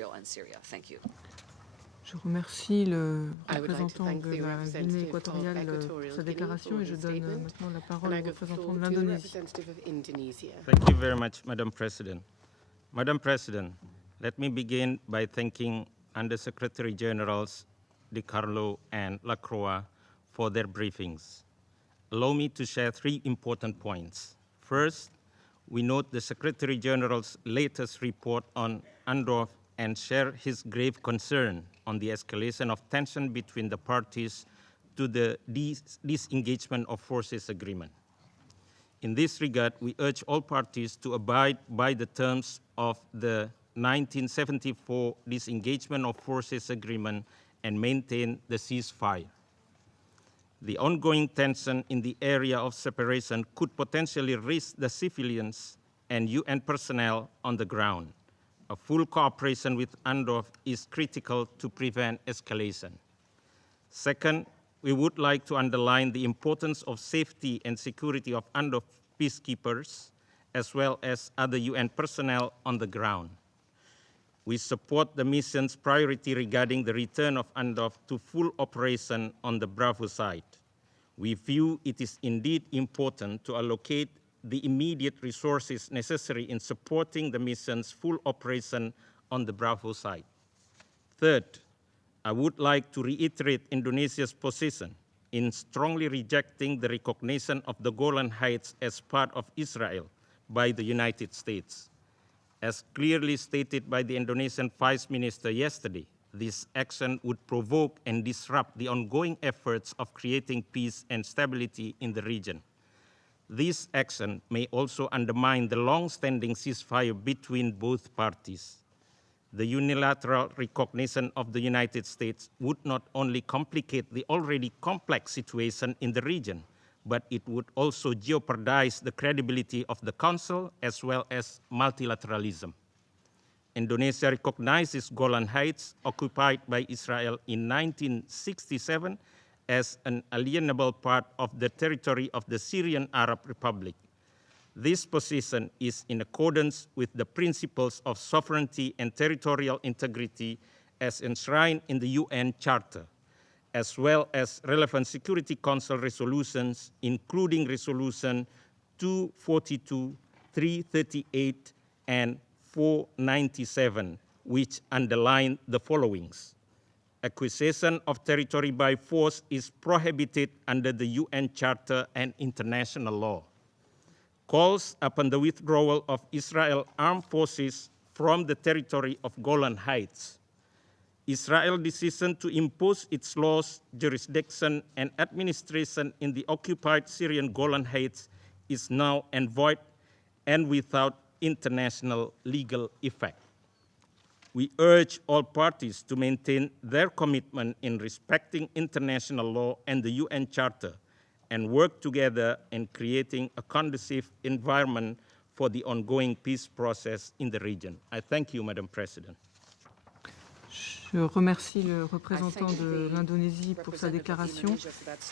Je remercie le représentant de la Guinée équatoriale pour sa déclaration et je donne maintenant la parole au représentant de l'Indonésie. Thank you very much, Madam President. Madam President, let me begin by thanking Undersecretary Generals De Carlo and Lacroix for their briefings. Allow me to share 3 important points. First, we note the Secretary General's latest report on UNDOF and share his grave concern on the escalation of tension between the parties to the disengagement of forces agreement. In this regard, we urge all parties to abide by the terms of the 1974 disengagement of forces agreement and maintain the ceasefire. The ongoing tension in the area of separation could potentially risk the civilians and UN personnel on the ground. A full cooperation with UNDOF is critical to prevent escalation. Second, we would like to underline the importance of safety and security of UNDOF peacekeepers, as well as other UN personnel on the ground. We support the mission's priority regarding the return of UNDOF to full operation on the Bravo site. We view it is indeed important to allocate the immediate resources necessary in supporting the mission's full operation on the Bravo site. Third, I would like to reiterate Indonesia's position in strongly rejecting the recognition of the Golan Heights as part of Israel by the United States. As clearly stated by the Indonesian Vice Minister yesterday, this action would provoke and disrupt the ongoing efforts of creating peace and stability in the region. This action may also undermine the long-standing ceasefire between both parties. The unilateral recognition of the United States would not only complicate the already complex situation in the region, but it would also jeopardize the credibility of the Council as well as multilateralism. Indonesia recognizes Golan Heights, occupied by Israel in 1967, as an alienable part of the territory of the Syrian Arab Republic. This position is in accordance with the principles of sovereignty and territorial integrity as enshrined in the UN Charter, as well as relevant Security Council resolutions, including Resolution 242, 338, and 497, which underline the followings. acquisition of territory by force is prohibited under the UN Charter and international law. Calls upon the withdrawal of Israel armed forces from the territory of Golan Heights. Israel's decision to impose its laws, jurisdiction, and administration in the occupied Syrian Golan Heights is null and void and without international legal effect. We urge all parties to maintain their commitment in respecting international law and the UN Charter and work together in creating a conducive environment for the ongoing peace process in the region. I thank you, Madam President. Je remercie le représentant de l'Indonésie pour sa déclaration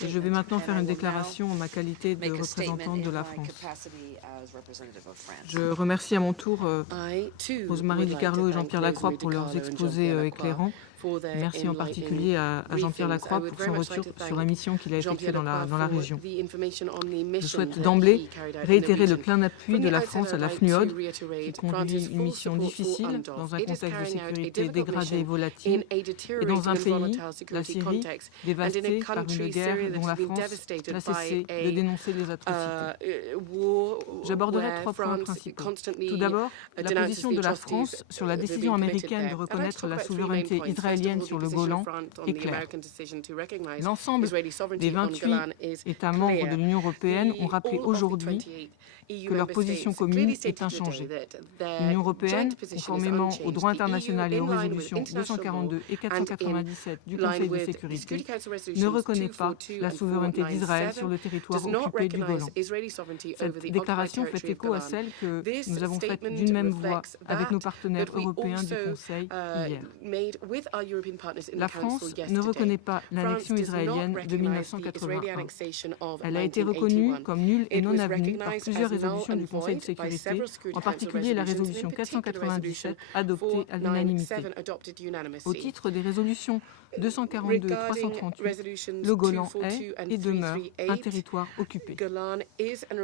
et je vais maintenant faire une déclaration en ma qualité de représentante de la France. Je remercie à mon tour Rosemary DiCarlo et Jean-Pierre Lacroix pour leurs exposés éclairants. Merci en particulier à Jean-Pierre Lacroix pour son retour sur la mission qu'il a effectuée dans la région. Je souhaite d'emblée réitérer le plein appui de la France à la FNUOD, qui conduit une mission difficile dans un contexte de sécurité dégradé et volatile, et dans un pays, la Syrie, dévasté par une guerre dont la France n'a cessé de dénoncer les atrocités. J'aborderai 3 points principaux. Tout d'abord, la position de la France sur la décision américaine de reconnaître la souveraineté israélienne sur le Golan est claire. L'ensemble des 28 États membres de l'Union européenne ont rappelé aujourd'hui que leur position commune est inchangée. L'Union européenne, conformément au droit international et aux résolutions 242 et 497 du Conseil de sécurité, ne reconnaît pas la souveraineté d'Israël sur le territoire occupé du Golan. Cette déclaration fait écho à celle que nous avons faite d'une même voix avec nos partenaires européens du Conseil hier. La France ne reconnaît pas l'annexion israélienne de 1981. Elle a été reconnue comme nulle et non avenue par plusieurs résolutions du Conseil de sécurité, en particulier la résolution 497 adoptée à l'unanimité. Au titre des résolutions 242 et 338, le Golan est et demeure un territoire occupé.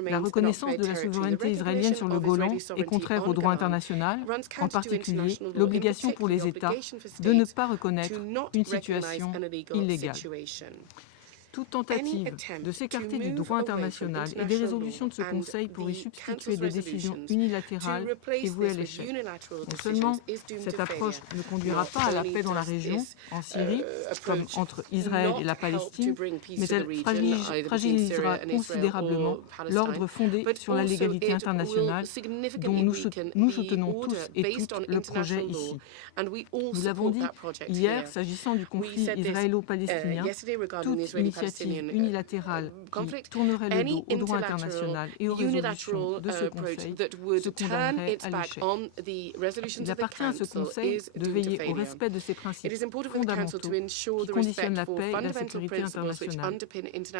La reconnaissance de la souveraineté israélienne sur le Golan est contraire au droit international, en particulier l'obligation pour les États de ne pas reconnaître une situation illégale. Toute tentative de s'écarter du droit international et des résolutions de ce Conseil pour y substituer des décisions unilatérales est vouée à l'échec. Non seulement cette approche ne conduira pas à la paix dans la région, en Syrie, comme entre Israël et la Palestine, mais elle fragilisera considérablement l'ordre fondé sur la légalité internationale dont nous soutenons tous et toutes le projet ici. Nous l'avons dit hier, s'agissant du conflit israélo-palestinien, toute initiative unilatérale qui tournerait le dos au droit international et aux résolutions de ce Conseil se condamnerait à l'échec. Il appartient à ce Conseil de veiller au respect de ces principes fondamentaux qui conditionnent la paix et la sécurité internationale.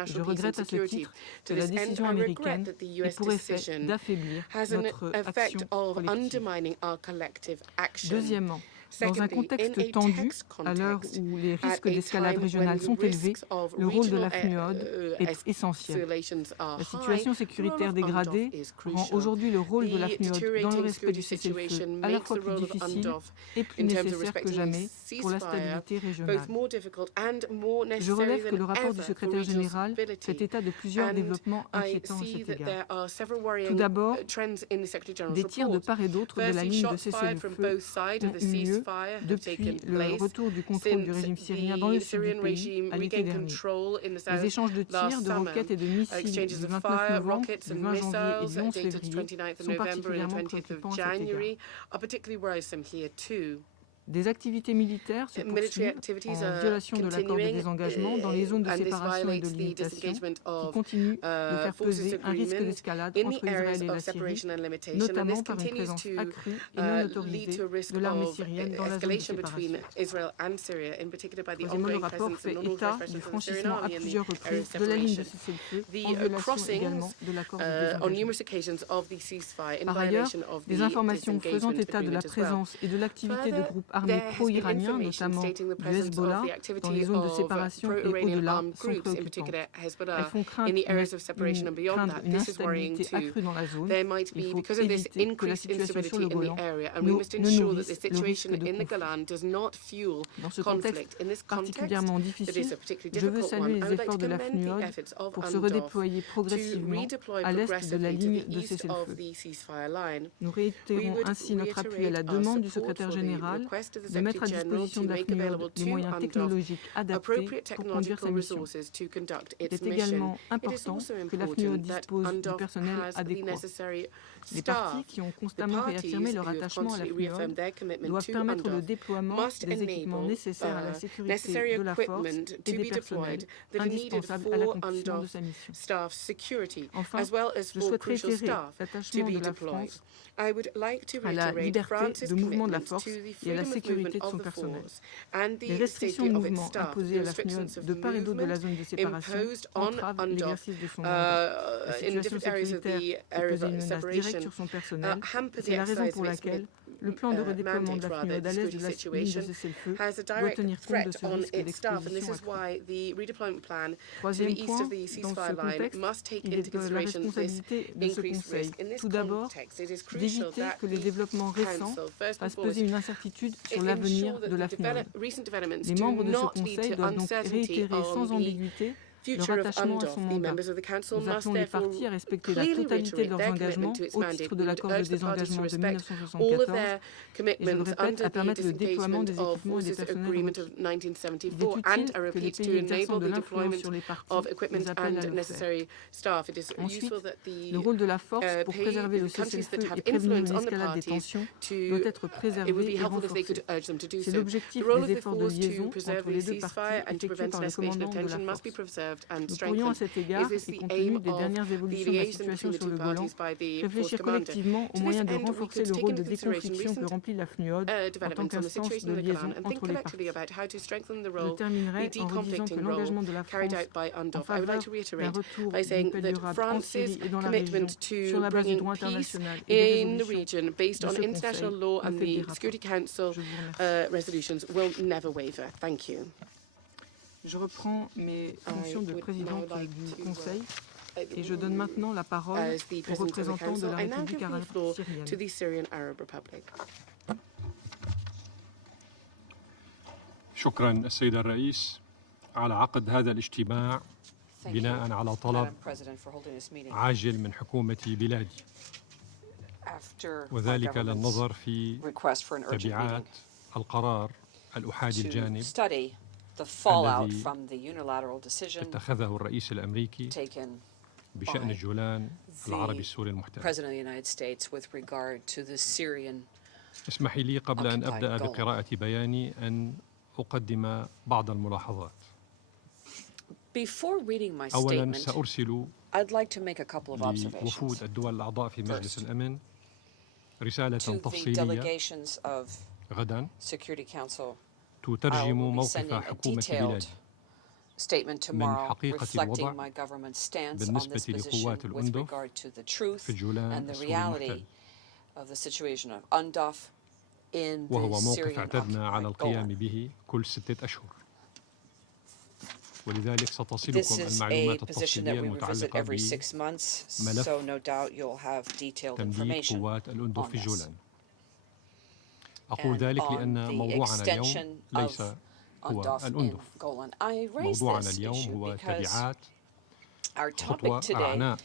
Je regrette à ce titre que la décision américaine ait pour effet d'affaiblir notre action collective. Deuxièmement, dans un contexte tendu, à l'heure où les risques d'escalade régionale sont élevés, le rôle de la FNUOD est essentiel. La situation sécuritaire dégradée rend aujourd'hui le rôle de la FNUOD dans le respect du cessez-le-feu à la fois plus difficile et plus nécessaire que jamais pour la stabilité régionale. Je relève que le rapport du secrétaire général fait état de plusieurs développements inquiétants à cet égard. Tout d'abord, des tirs de part et d'autre de la ligne de cessez-le-feu ont eu lieu depuis le retour du contrôle du régime syrien dans le sud du pays à l'été dernier. Les échanges de tirs, de roquettes et de missiles du 29 novembre, du 20 janvier et du 11 février sont particulièrement préoccupants à cet égard. Des activités militaires se poursuivent en violation de l'accord de désengagement dans les zones de séparation et de limitation qui continuent de faire peser un risque d'escalade entre Israël et la Syrie, notamment par une présence accrue et non autorisée de l'armée syrienne dans la zone de séparation. Troisièmement, le rapport fait état du franchissement à plusieurs reprises de la ligne de cessez-le-feu en violation également de l'accord de désengagement. Par ailleurs, des informations faisant état de la présence et de l'activité de groupes armés pro-iraniens, notamment du Hezbollah, dans les zones de séparation et au-delà, sont préoccupantes. Elles font craindre une instabilité accrue dans la zone. Il faut éviter que la situation sur le Golan ne nourrisse le risque de conflit. Dans ce contexte particulièrement difficile, je veux saluer les efforts de la FNUOD pour se redéployer progressivement à l'est de la ligne de cessez-le-feu. Nous réitérons ainsi notre appui à la demande du secrétaire général de mettre à disposition de la FNUOD les moyens technologiques adaptés pour conduire sa mission. Il est également important que la FNUOD dispose du personnel adéquat. Les partis qui ont constamment réaffirmé leur attachement à la FNUOD doivent permettre le déploiement des équipements nécessaires à la sécurité de la force et des personnels indispensables à l'accomplissement de sa mission. Enfin, je souhaite réitérer l'attachement de la France à la liberté de mouvement de la force et à la sécurité de son personnel. Les restrictions de mouvement imposées à la FNUOD de part et d'autre de la zone de séparation entravent l'exercice de son mandat. La situation sécuritaire fait peser une menace directe sur son personnel. C'est la raison pour laquelle le plan de redéploiement de la FNUOD à l'est de la ligne de cessez-le-feu doit tenir compte de ce risque d'exposition accrue. Troisième point, dans ce contexte, il est de la responsabilité de ce Conseil, tout d'abord, d'éviter que les développements récents fassent peser une incertitude sur l'avenir de la FNUOD. Les membres de ce Conseil doivent donc réitérer sans ambiguïté leur attachement à son mandat. Nous appelons les partis à respecter la totalité de leurs engagements au titre de l'accord de désengagement de 1974 et, je le répète, à permettre le déploiement des équipements et des personnels requis. Il est utile que les pays exerçant de l'influence sur les partis nous appellent à le faire. Ensuite, le rôle de la force pour préserver le cessez-le-feu et prévenir une escalade des tensions doit être préservé et renforcé. C'est l'objectif des efforts de liaison entre les deux parties effectués par le commandant de la force. Nous pourrions à cet égard, et compte tenu des dernières évolutions de la situation sur le Golan, réfléchir collectivement aux moyens de renforcer le rôle de déconfliction que remplit la FNUOD en tant qu'instance de liaison entre les parties. Je terminerai en redisant que l'engagement de la France en faveur d'un retour d'une paix durable en Syrie et dans la région sur la base du droit international et des résolutions de ce Conseil ne faiblir pas. Je reprends mes fonctions de présidente du Conseil et je donne maintenant la parole aux représentants de la République arabe syrienne. شكرا السيد الرئيس على عقد هذا الاجتماع بناء على طلب عاجل من حكومة بلادي وذلك للنظر في تبعات القرار الأحادي الجانب الذي اتخذه الرئيس الأمريكي بشأن الجولان العربي السوري المحتل. اسمحي لي قبل أن أبدأ بقراءة بياني أن أقدم بعض الملاحظات. أولاً سأرسل لوفود الدول الأعضاء في مجلس الأمن رسالة تفصيلية غداً تترجم موقف حكومة بلادي من حقيقة الوضع بالنسبة لقوات الأندف في الجولان السوري المحتل، وهو موقف اعتدنا على القيام به كل 6 أشهر. ولذلك ستصلكم المعلومات التفصيلية المتعلقة بملف تمديد قوات الأندف في الجولان. أقول ذلك لأن موضوعنا اليوم ليس هو الأندف. موضوعنا اليوم هو تبعات خطوة رعناء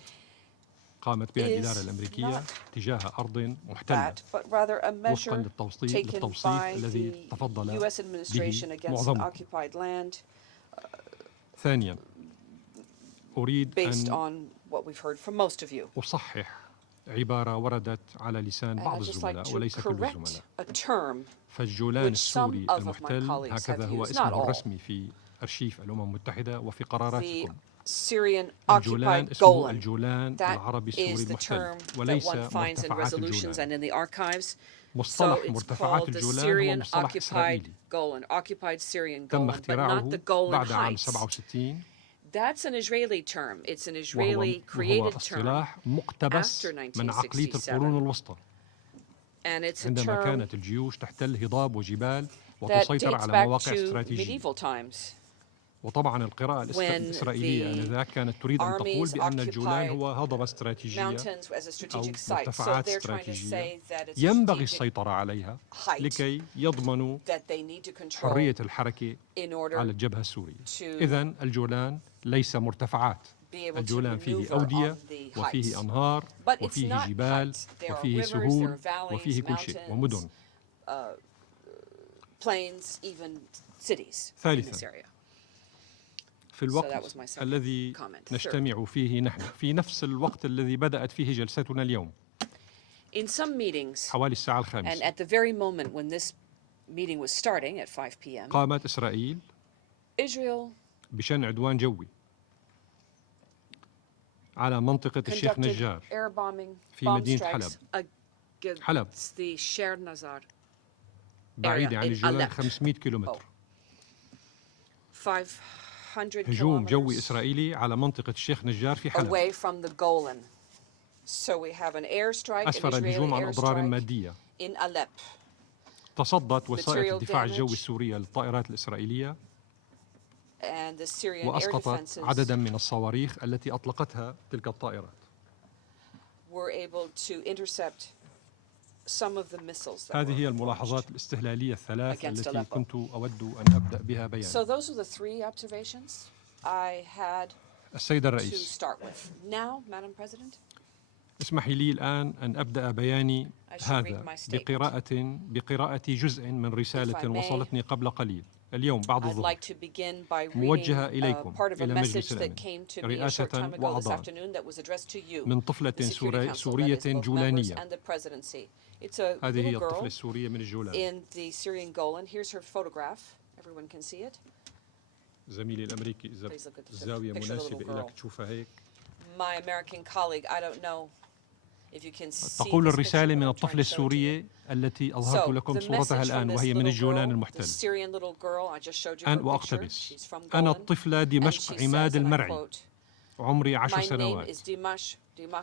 قامت بها الإدارة الأمريكية تجاه أرض محتلة وفقا للتوصيف الذي تفضل به معظمكم. ثانيا أريد أن أصحح عبارة وردت على لسان بعض الزملاء وليس كل الزملاء. فالجولان السوري المحتل هكذا هو اسمه الرسمي في أرشيف الأمم المتحدة وفي قراراتكم. الجولان اسمه الجولان العربي السوري المحتل وليس مرتفعات الجولان. مصطلح مرتفعات الجولان هو مصطلح إسرائيلي تم اختراعه بعد عام 67. That's an Israeli term. It's an Israeli created term. اصطلاح مقتبس من عقلية القرون الوسطى. عندما كانت الجيوش تحتل هضاب وجبال وتسيطر على مواقع استراتيجية. وطبعا القراءة الإسرائيلية آنذاك كانت تريد أن تقول بأن الجولان هو هضبة استراتيجية أو مرتفعات استراتيجية ينبغي السيطرة عليها لكي يضمنوا حرية الحركة على الجبهة السورية. إذن الجولان ليس مرتفعات، الجولان فيه أودية وفيه أنهار وفيه جبال وفيه سهول وفيه كل شيء ومدن. ثالثاً، في الوقت الذي نجتمع فيه نحن في نفس الوقت الذي بدأت فيه جلستنا اليوم حوالي الساعة 5 قامت إسرائيل بشن عدوان جوي على منطقة الشيخ نجار في مدينة حلب بعيدة عن الجولان 500 كيلومتر. هجوم جوي إسرائيلي على منطقة الشيخ نجار في حلب أسفر الهجوم عن أضرار مادية. تصدت وسائل الدفاع الجوي السورية للطائرات الإسرائيلية وأسقطت عدداً من الصواريخ التي أطلقتها تلك الطائرات. هذه هي الملاحظات الاستهلالية الثلاث التي كنت أود أن أبدأ بها بيانا. السيد الرئيس، اسمحي لي الآن أن أبدأ بياني هذا بقراءة جزء من رسالة وصلتني قبل قليل اليوم بعد الظهر موجهة إليكم إلى مجلس الأمن رئاسة وأعضاء من طفلة سورية جولانية. هذه هي الطفلة السورية من الجولان. زميلي الأمريكي إذا الزاوية مناسبة لك تشوفها هيك. تقول الرسالة من الطفلة السورية التي أظهرت لكم صورتها الآن وهي من الجولان المحتل. وأقتبس: أنا الطفلة دمشق عماد المرعي، عمري 10 سنوات،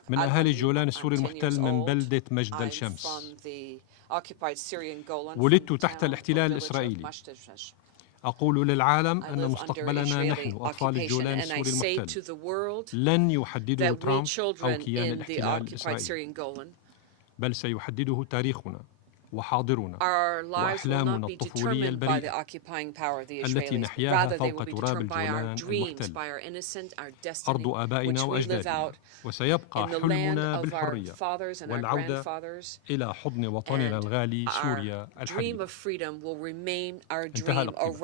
من أهالي الجولان السوري المحتل من بلدة مجد الشمس. ولدت تحت الاحتلال الإسرائيلي. أقول للعالم أن مستقبلنا نحن أطفال الجولان السوري المحتل لن يحدده ترامب أو كيان الاحتلال الإسرائيلي، بل سيحدده تاريخنا وحاضرنا وأحلامنا الطفولية البريئة التي نحياها فوق تراب الجولان المحتل، أرض آبائنا وأجدادنا. وسيبقى حلمنا بالحرية والعودة إلى حضن وطننا الغالي سوريا الحبيبة. انتهى الاقتباس.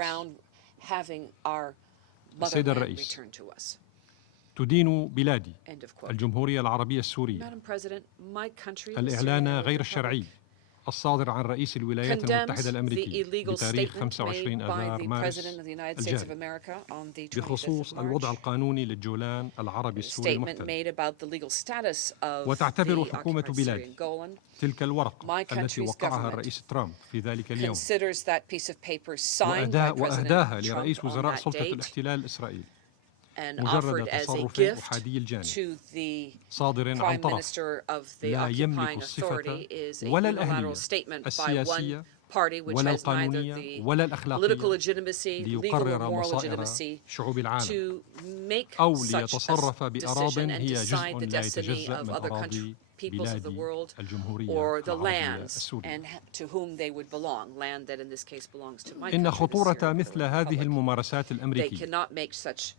السيد الرئيس، تدين بلادي الجمهورية العربية السورية الإعلان غير الشرعي الصادر عن رئيس الولايات المتحدة الأمريكية بتاريخ 25 آذار مارس الجاري بخصوص الوضع القانوني للجولان العربي السوري المحتل. وتعتبر حكومة بلادي تلك الورقة التي وقعها الرئيس ترامب في ذلك اليوم وأهداها لرئيس وزراء سلطة الاحتلال الإسرائيلي مجرد تصرف أحادي الجانب صادر عن طرف لا يملك الصفة ولا الأهلية السياسية ولا القانونية ولا الأخلاقية ليقرر مصائر شعوب العالم أو ليتصرف بأراضٍ هي جزء لا يتجزأ من أراضي بلاد الجمهورية العربية السورية. إن خطورة مثل هذه الممارسات الأمريكية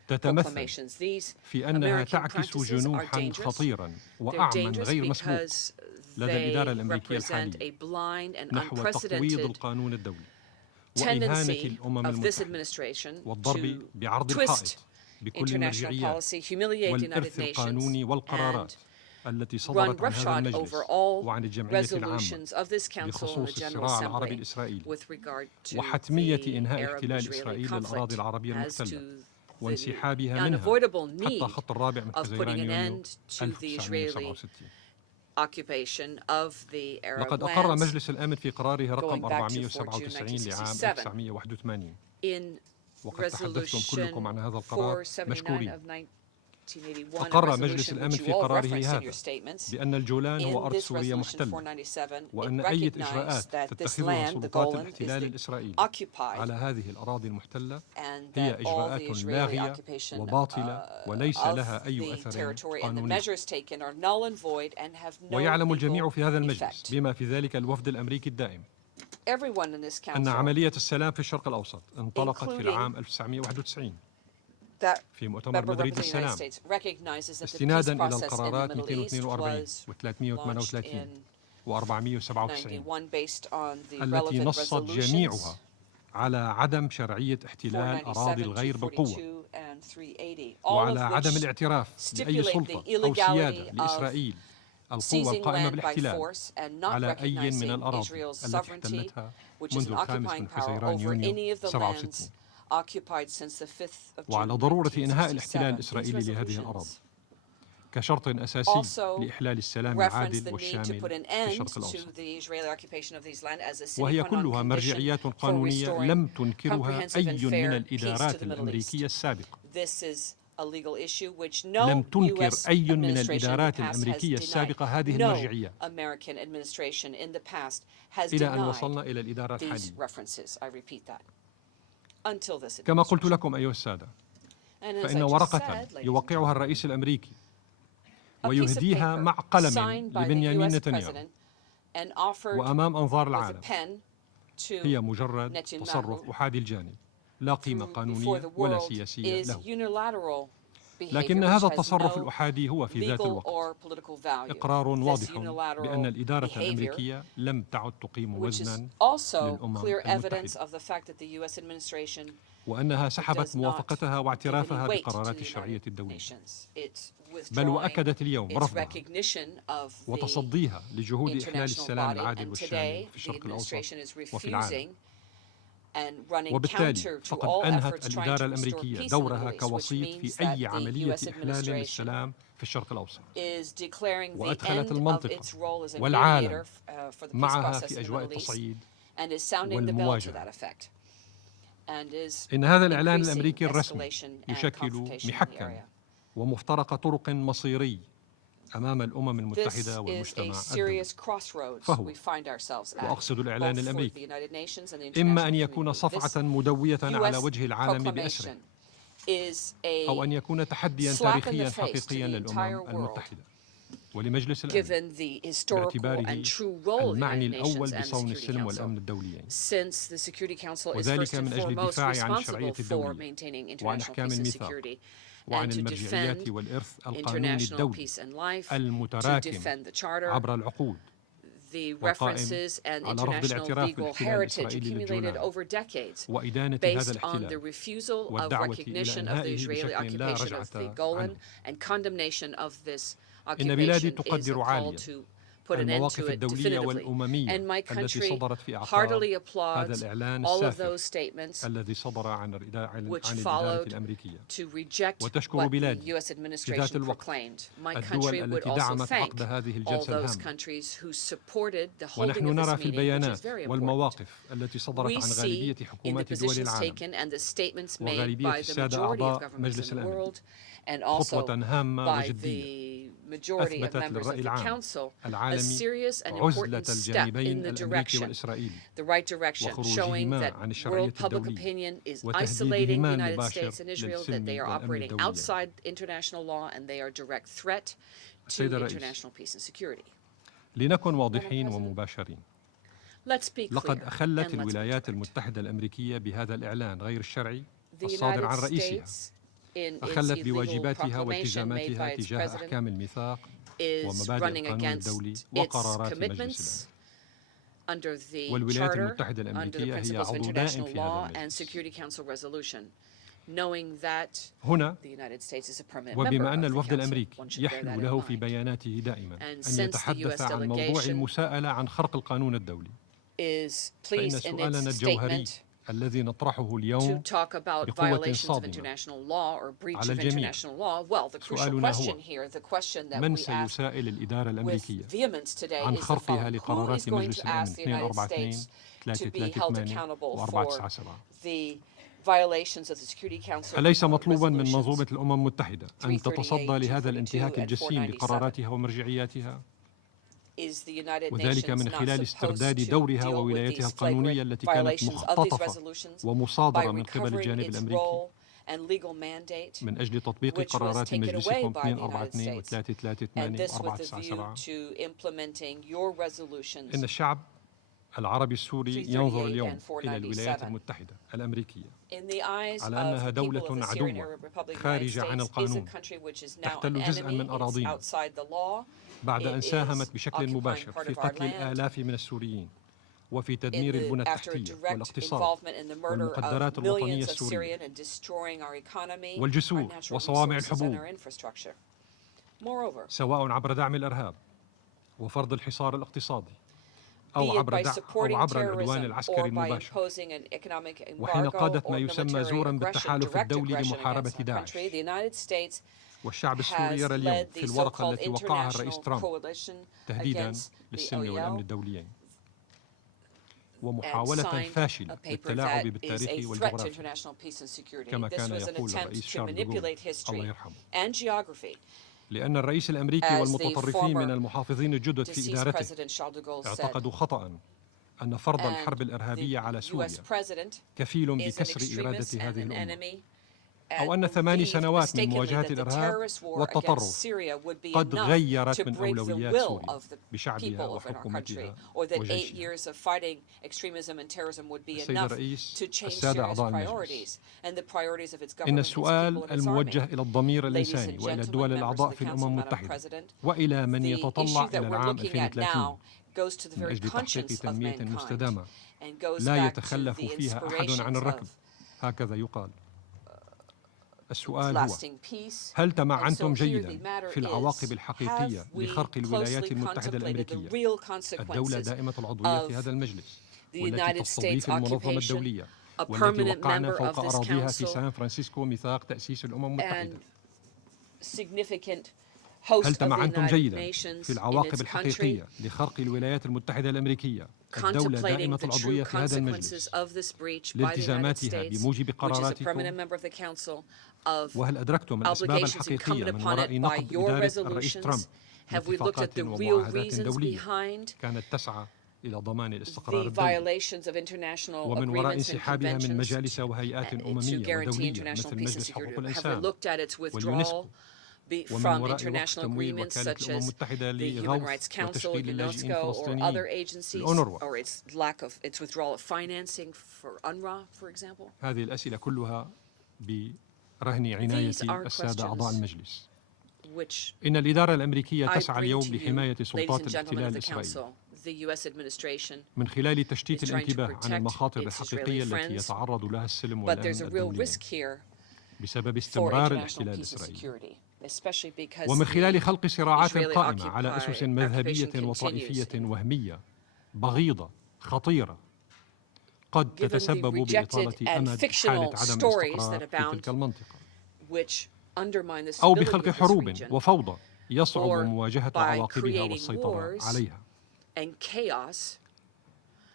تتمثل في أنها تعكس جنوحا خطيرا وأعمى غير مسبوق لدى الإدارة الأمريكية الحالية نحو تقويض القانون الدولي وإهانة الأمم المتحدة والضرب بعرض الحائط بكل المرجعيات والإرث القانوني والقرارات التي صدرت عن هذا المجلس وعن الجمعية العامة بخصوص الصراع العربي الإسرائيلي وحتمية إنهاء احتلال إسرائيل للأراضي العربية المحتلة وانسحابها منها حتى خط الرابع من حزيران يونيو 1967. لقد أقر مجلس الأمن في قراره رقم 497 لعام 1981 وقد تحدثتم كلكم عن هذا القرار مشكورين أقر مجلس الأمن في قراره هذا بأن الجولان هو أرض سورية محتلة، وأن أي إجراءات تتخذها سلطات الاحتلال الإسرائيلي على هذه الأراضي المحتلة هي إجراءات لاغية وباطلة وليس لها أي أثر قانوني. ويعلم الجميع في هذا المجلس بما في ذلك الوفد الأمريكي الدائم أن عملية السلام في الشرق الأوسط انطلقت في العام 1991 في مؤتمر مدريد للسلام استنادا إلى القرارات 242 و338 و497 التي نصت جميعها على عدم شرعية احتلال أراضي الغير بالقوة، وعلى عدم الاعتراف بأي سلطة أو سيادة لإسرائيل القوة القائمة بالاحتلال على أي من الأراضي التي احتلتها منذ 5 حزيران يونيو 67، وعلى ضرورة إنهاء الاحتلال الإسرائيلي لهذه الأراضي كشرط أساسي لإحلال السلام العادل والشامل في الشرق الأوسط. وهي كلها مرجعيات قانونية لم تنكرها أي من الإدارات الأمريكية السابقة. لم تنكر أي من الإدارات الأمريكية السابقة هذه المرجعية إلى أن وصلنا إلى الإدارة الحالية. كما قلت لكم أيها السادة، فإن ورقة يوقعها الرئيس الأمريكي ويهديها مع قلم لبنيامين نتنياهو وأمام أنظار العالم هي مجرد تصرف أحادي الجانب لا قيمة قانونية ولا سياسية له. لكن هذا التصرف الأحادي هو في ذات الوقت إقرار واضح بأن الإدارة الأمريكية لم تعد تقيم وزنا للأمم المتحدة، وأنها سحبت موافقتها واعترافها بقرارات الشرعية الدولية، بل وأكدت اليوم رفضها وتصديها لجهود إحلال السلام العادل والشامل في الشرق الأوسط وفي العالم. وبالتالي فقد أنهت الإدارة الأمريكية دورها كوسيط في أي عملية إحلال للسلام في الشرق الأوسط، وأدخلت المنطقة والعالم معها في أجواء التصعيد والمواجهة. إن هذا الإعلان الأمريكي الرسمي يشكل محكاً ومفترق طرق مصيري أمام الأمم المتحدة والمجتمع الدولي، فهو، وأقصد الإعلان الأمريكي، إما أن يكون صفعة مدوية على وجه العالم بأسره، أو أن يكون تحدياً تاريخياً حقيقياً للأمم المتحدة ولمجلس الأمن باعتباره المعني الأول بصون السلم والأمن الدوليين، وذلك من أجل الدفاع عن الشرعية الدولية وعن أحكام الميثاق وعن المرجعيات والإرث القانوني الدولي المتراكم عبر العقود والقائم على رفض الاعتراف بالاحتلال الإسرائيلي للجولان وإدانة هذا الاحتلال والدعوة إلى إنهائه بشكل لا رجعة عنه. إن بلادي تقدر عالياً المواقف الدولية والأممية التي صدرت في أعقاب هذا الإعلان السافر الذي صدر عن الإدارة الأمريكية، وتشكر بلادي في ذات الوقت الدول التي دعمت عقد هذه الجلسة الهامة. ونحن نرى في البيانات والمواقف التي صدرت عن غالبية حكومات دول العالم وغالبية السادة أعضاء مجلس الأمن خطوة هامة وجدية أثبتت للرأي العام العالمي عزلة الجانبين الأمريكي والإسرائيلي وخروجهما عن الشرعية الدولية وتهديدهما المباشر للسلم والأمن الدولي. السيد الرئيس، لنكن واضحين ومباشرين، لقد أخلت الولايات المتحدة الأمريكية بهذا الإعلان غير الشرعي الصادر عن رئيسها، أخلت بواجباتها والتزاماتها تجاه أحكام الميثاق ومبادئ القانون الدولي وقرارات مجلس الأمن. والولايات المتحدة الأمريكية هي عضو دائم في هذا المجلس. هنا، وبما أن الوفد الأمريكي يحلو له في بياناته دائما أن يتحدث عن موضوع المساءلة عن خرق القانون الدولي، فإن سؤالنا الجوهري الذي نطرحه اليوم بقوة صادمة على الجميع سؤالنا هو: من سيسائل الإدارة الأمريكية عن خرقها لقرارات مجلس الأمن 242 338 و497؟ أليس مطلوبا من منظومة الأمم المتحدة أن تتصدى لهذا الانتهاك الجسيم لقراراتها ومرجعياتها؟ وذلك من خلال استرداد دورها وولايتها القانونية التي كانت مختطفة ومصادرة من قبل الجانب الأمريكي من أجل تطبيق قرارات مجلسكم 242 و338 و497. إن الشعب العربي السوري ينظر اليوم إلى الولايات المتحدة الأمريكية على أنها دولة عدوة خارجة عن القانون تحتل جزءاً من أراضينا بعد أن ساهمت بشكل مباشر في قتل الآلاف من السوريين وفي تدمير البنى التحتية والاقتصاد والمقدرات الوطنية السورية والجسور وصوامع الحبوب، سواء عبر دعم الإرهاب وفرض الحصار الاقتصادي أو عبر العدوان العسكري المباشر، وحين قادت ما يسمى زوراً بالتحالف الدولي لمحاربة داعش. والشعب السوري يرى اليوم في الورقة التي وقعها الرئيس ترامب تهديداً للسلم والأمن الدوليين ومحاولة فاشلة للتلاعب بالتاريخ والجغرافيا كما كان يقول الرئيس شارل دوغول الله يرحمه. لأن الرئيس الأمريكي والمتطرفين من المحافظين الجدد في إدارته اعتقدوا خطأ أن فرض الحرب الإرهابية على سوريا كفيل بكسر إرادة هذه الأمة، أو أن 8 سنوات من مواجهة الإرهاب والتطرف قد غيرت من أولويات سوريا بشعبها وحكومتها وجيشها. السيد الرئيس، السادة أعضاء المجلس، إن السؤال الموجه إلى الضمير الإنساني وإلى الدول الأعضاء في الأمم المتحدة وإلى من يتطلع إلى العام 2030 من أجل تحقيق تنمية مستدامة لا يتخلف فيها أحد عن الركب، هكذا يقال. السؤال هو: هل تمعنتم جيدا في العواقب الحقيقية لخرق الولايات المتحدة الأمريكية، الدولة دائمة العضوية في هذا المجلس والتي تستضيف المنظمة الدولية والتي وقعنا فوق أراضيها في سان فرانسيسكو ميثاق تأسيس الأمم المتحدة؟ هل تمعنتم جيدا في العواقب الحقيقية لخرق الولايات المتحدة الأمريكية الدولة دائمة العضوية في هذا المجلس لالتزاماتها بموجب قراراتكم؟ وهل أدركتم الأسباب الحقيقية من وراء نقض إدارة الرئيس ترامب لاتفاقات ومعاهدات دولية كانت تسعى إلى ضمان الاستقرار الدولي، ومن وراء انسحابها من مجالس وهيئات أممية ودولية مثل مجلس حقوق الإنسان واليونسكو، ومن وراء وقف تمويل وكالة الأمم المتحدة لغوث وتشغيل اللاجئين الفلسطينيين الأونروا؟ هذه الأسئلة كلها برهن عناية السادة أعضاء المجلس. إن الإدارة الأمريكية تسعى اليوم لحماية سلطات الاحتلال الإسرائيلي من خلال تشتيت الانتباه عن المخاطر الحقيقية التي يتعرض لها السلم والأمن الدولي بسبب استمرار الاحتلال الإسرائيلي، ومن خلال خلق صراعات قائمة على أسس مذهبية وطائفية وهمية بغيضة خطيرة قد تتسبب بإطالة أمد حالة عدم الاستقرار في تلك المنطقة، أو بخلق حروب وفوضى يصعب مواجهة عواقبها والسيطرة عليها.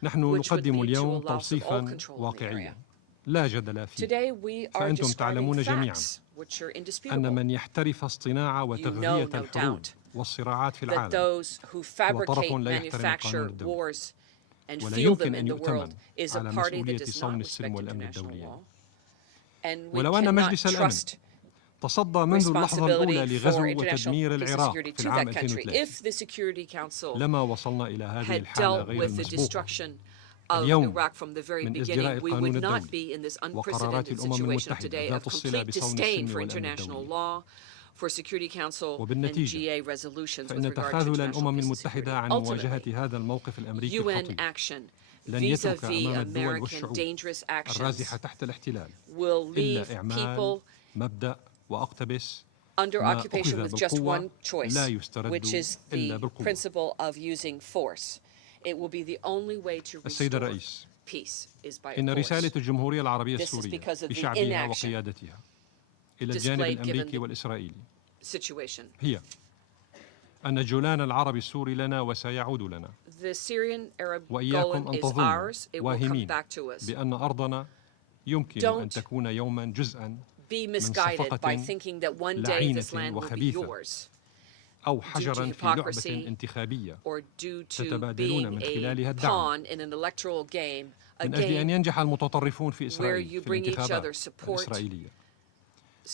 نحن نقدم اليوم توصيفاً واقعياً لا جدل فيه، فأنتم تعلمون جميعاً أن من يحترف اصطناع وتغذية الحروب والصراعات في العالم هو طرف لا يحترم القانون الدولي، ولا يمكن أن يؤتمن على مسؤولية صون السلم والأمن الدولي. ولو أن مجلس الأمن تصدى منذ اللحظة الأولى لغزو وتدمير العراق في العام 2003 لما وصلنا إلى هذه الحالة غير المسبوقة اليوم من إصدراء القانون الدولي وقرارات الأمم المتحدة ذات الصلة بصون السلم والأمن الدولي. وبالنتيجة فإن تخاذل الأمم المتحدة عن مواجهة هذا الموقف الأمريكي الخطير لن يترك أمام الدول والشعوب الرازحة تحت الاحتلال إلا إعمال مبدأ وأقتبس ما أخذ بالقوة لا يسترد إلا بالقوة. السيد الرئيس، إن رسالة الجمهورية العربية السورية بشعبها وقيادتها إلى الجانب الأمريكي والإسرائيلي هي أن الجولان العربي السوري لنا وسيعود لنا، وإياكم أن تظنوا واهمين بأن أرضنا يمكن أن تكون يوما جزءا من صفقة لعينة وخبيثة أو حجرا في لعبة انتخابية تتبادلون من خلالها الدعم من أجل أن ينجح المتطرفون في إسرائيل في الانتخابات الإسرائيلية،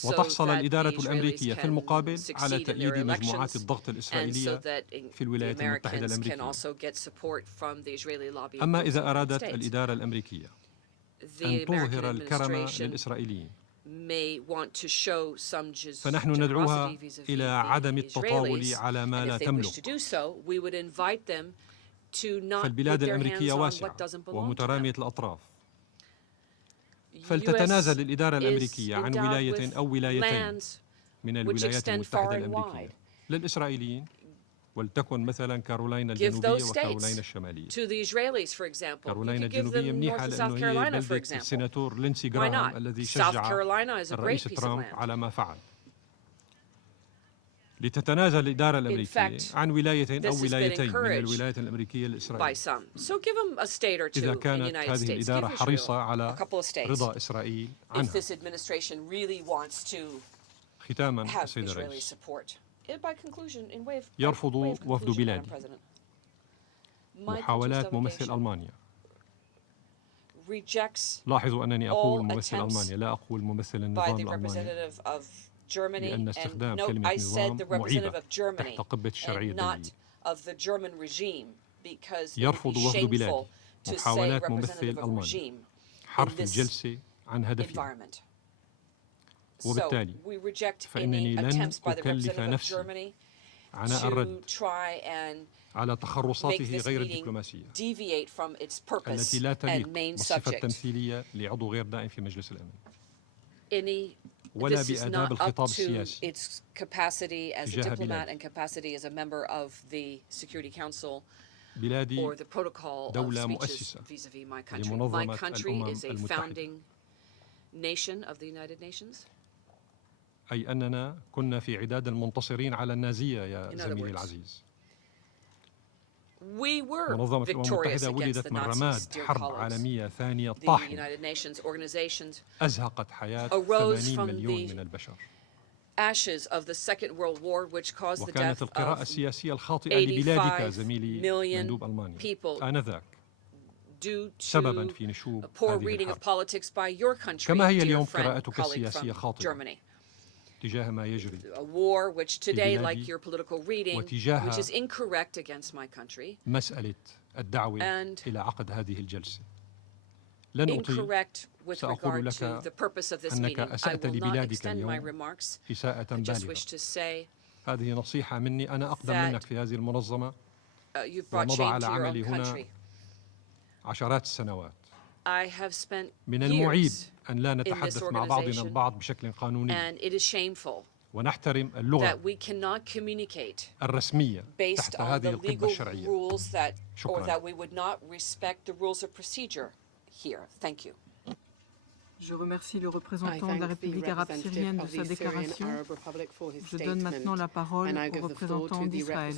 وتحصل الإدارة الأمريكية في المقابل على تأييد مجموعات الضغط الإسرائيلية في الولايات المتحدة الأمريكية. أما إذا أرادت الإدارة الأمريكية أن تظهر الكرم للإسرائيليين، فنحن ندعوها إلى عدم التطاول على ما لا تملك. فالبلاد الأمريكية واسعة ومترامية الأطراف، فلتتنازل الإدارة الأمريكية عن ولاية أو ولايتين من الولايات المتحدة الأمريكية للإسرائيليين، ولتكن مثلا كارولاينا الجنوبية وكارولاينا الشمالية. كارولاينا الجنوبية منيحة لأنه هي بلدة السيناتور لينسي غراهام الذي شجع الرئيس ترامب على ما فعل. لتتنازل الإدارة الأمريكية عن ولايتين أو ولايتين من الولايات الأمريكية الإسرائيلية. إذا كانت هذه الإدارة حريصة على رضا إسرائيل عنها. ختاما السيد الرئيس، يرفض وفد بلادي محاولات ممثل ألمانيا. لاحظوا أنني أقول ممثل ألمانيا، لا أقول ممثل النظام الألماني، لأن استخدام كلمة نظام معيبة تحت قبة الشرعية الدولية. يرفض وفد بلادي محاولات ممثل ألمانيا حرف الجلسة عن هدفها، وبالتالي فإنني لن أكلف نفسي عناء الرد على تخرصاته غير الدبلوماسية التي لا تليق بالصفة التمثيلية لعضو غير دائم في مجلس الأمن، ولا بآداب الخطاب السياسي تجاه بلادي دولة مؤسسة لمنظمة الأمم المتحدة. أي أننا كنا في عداد المنتصرين على النازية يا زميلي العزيز. منظمة الأمم المتحدة ولدت من رماد حرب عالمية ثانية طاحنة أزهقت حياة 80 مليون من البشر. وكانت القراءة السياسية الخاطئة لبلادك زميلي مندوب ألمانيا آنذاك سببا في نشوب هذه الحرب، كما هي اليوم قراءتك السياسية خاطئة تجاه ما يجري في بلادي وتجاه مسألة الدعوة إلى عقد هذه الجلسة. لن أطيل، سأقول لك أنك أسأت لبلادك اليوم إساءة بالغة. هذه نصيحة مني، أنا أقدم منك في هذه المنظمة ومضى على عملي هنا عشرات السنوات. من المعيب أن لا نتحدث مع بعضنا البعض بشكل قانوني ونحترم اللغة الرسمية تحت هذه القبة الشرعية. شكرا. Je remercie le représentant de la République arabe syrienne de sa déclaration. Je donne maintenant la parole au représentant d'Israël.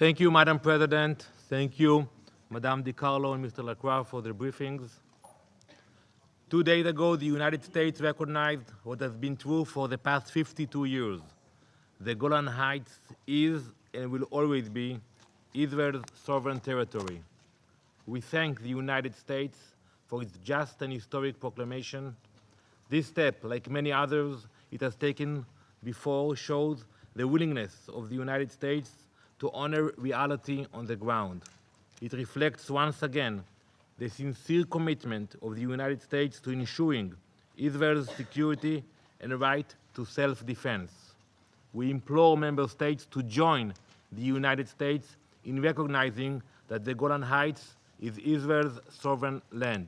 Thank you, Madam President. Thank you, Madame DiCarlo and Mr. Lacroix for their briefings. 2 days ago, the United States recognized what has been true for the past 52 years. The Golan Heights is and will always be Israel's sovereign territory. We thank the United States for its just and historic proclamation. This step, like many others it has taken before, shows the willingness of the United States to honor reality on the ground. It reflects once again the sincere commitment of the United States to ensuring Israel's security and right to self-defense. We implore member states to join the United States in recognizing that the Golan Heights is Israel's sovereign land.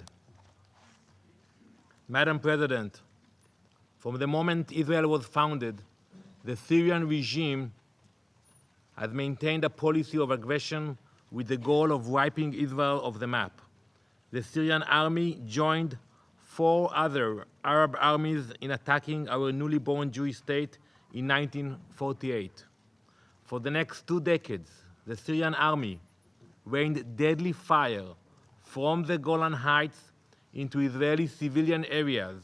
Madam President, from the moment Israel was founded, the Syrian regime has maintained a policy of aggression with the goal of wiping Israel off the map. The Syrian army joined 4 other Arab armies in attacking our newly born Jewish state in 1948. For the next 2 decades, the Syrian army rained deadly fire from the Golan Heights into Israeli civilian areas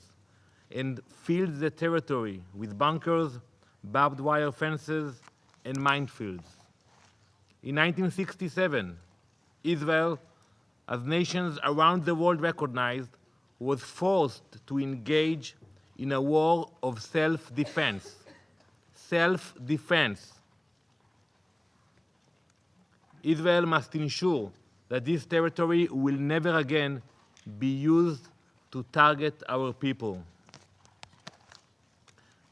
and filled the territory with bunkers, barbed wire fences, and minefields. In 1967, Israel, as nations around the world recognized, was forced to engage in a war of self-defense. Self-defense. Israel must ensure that this territory will never again be used to target our people.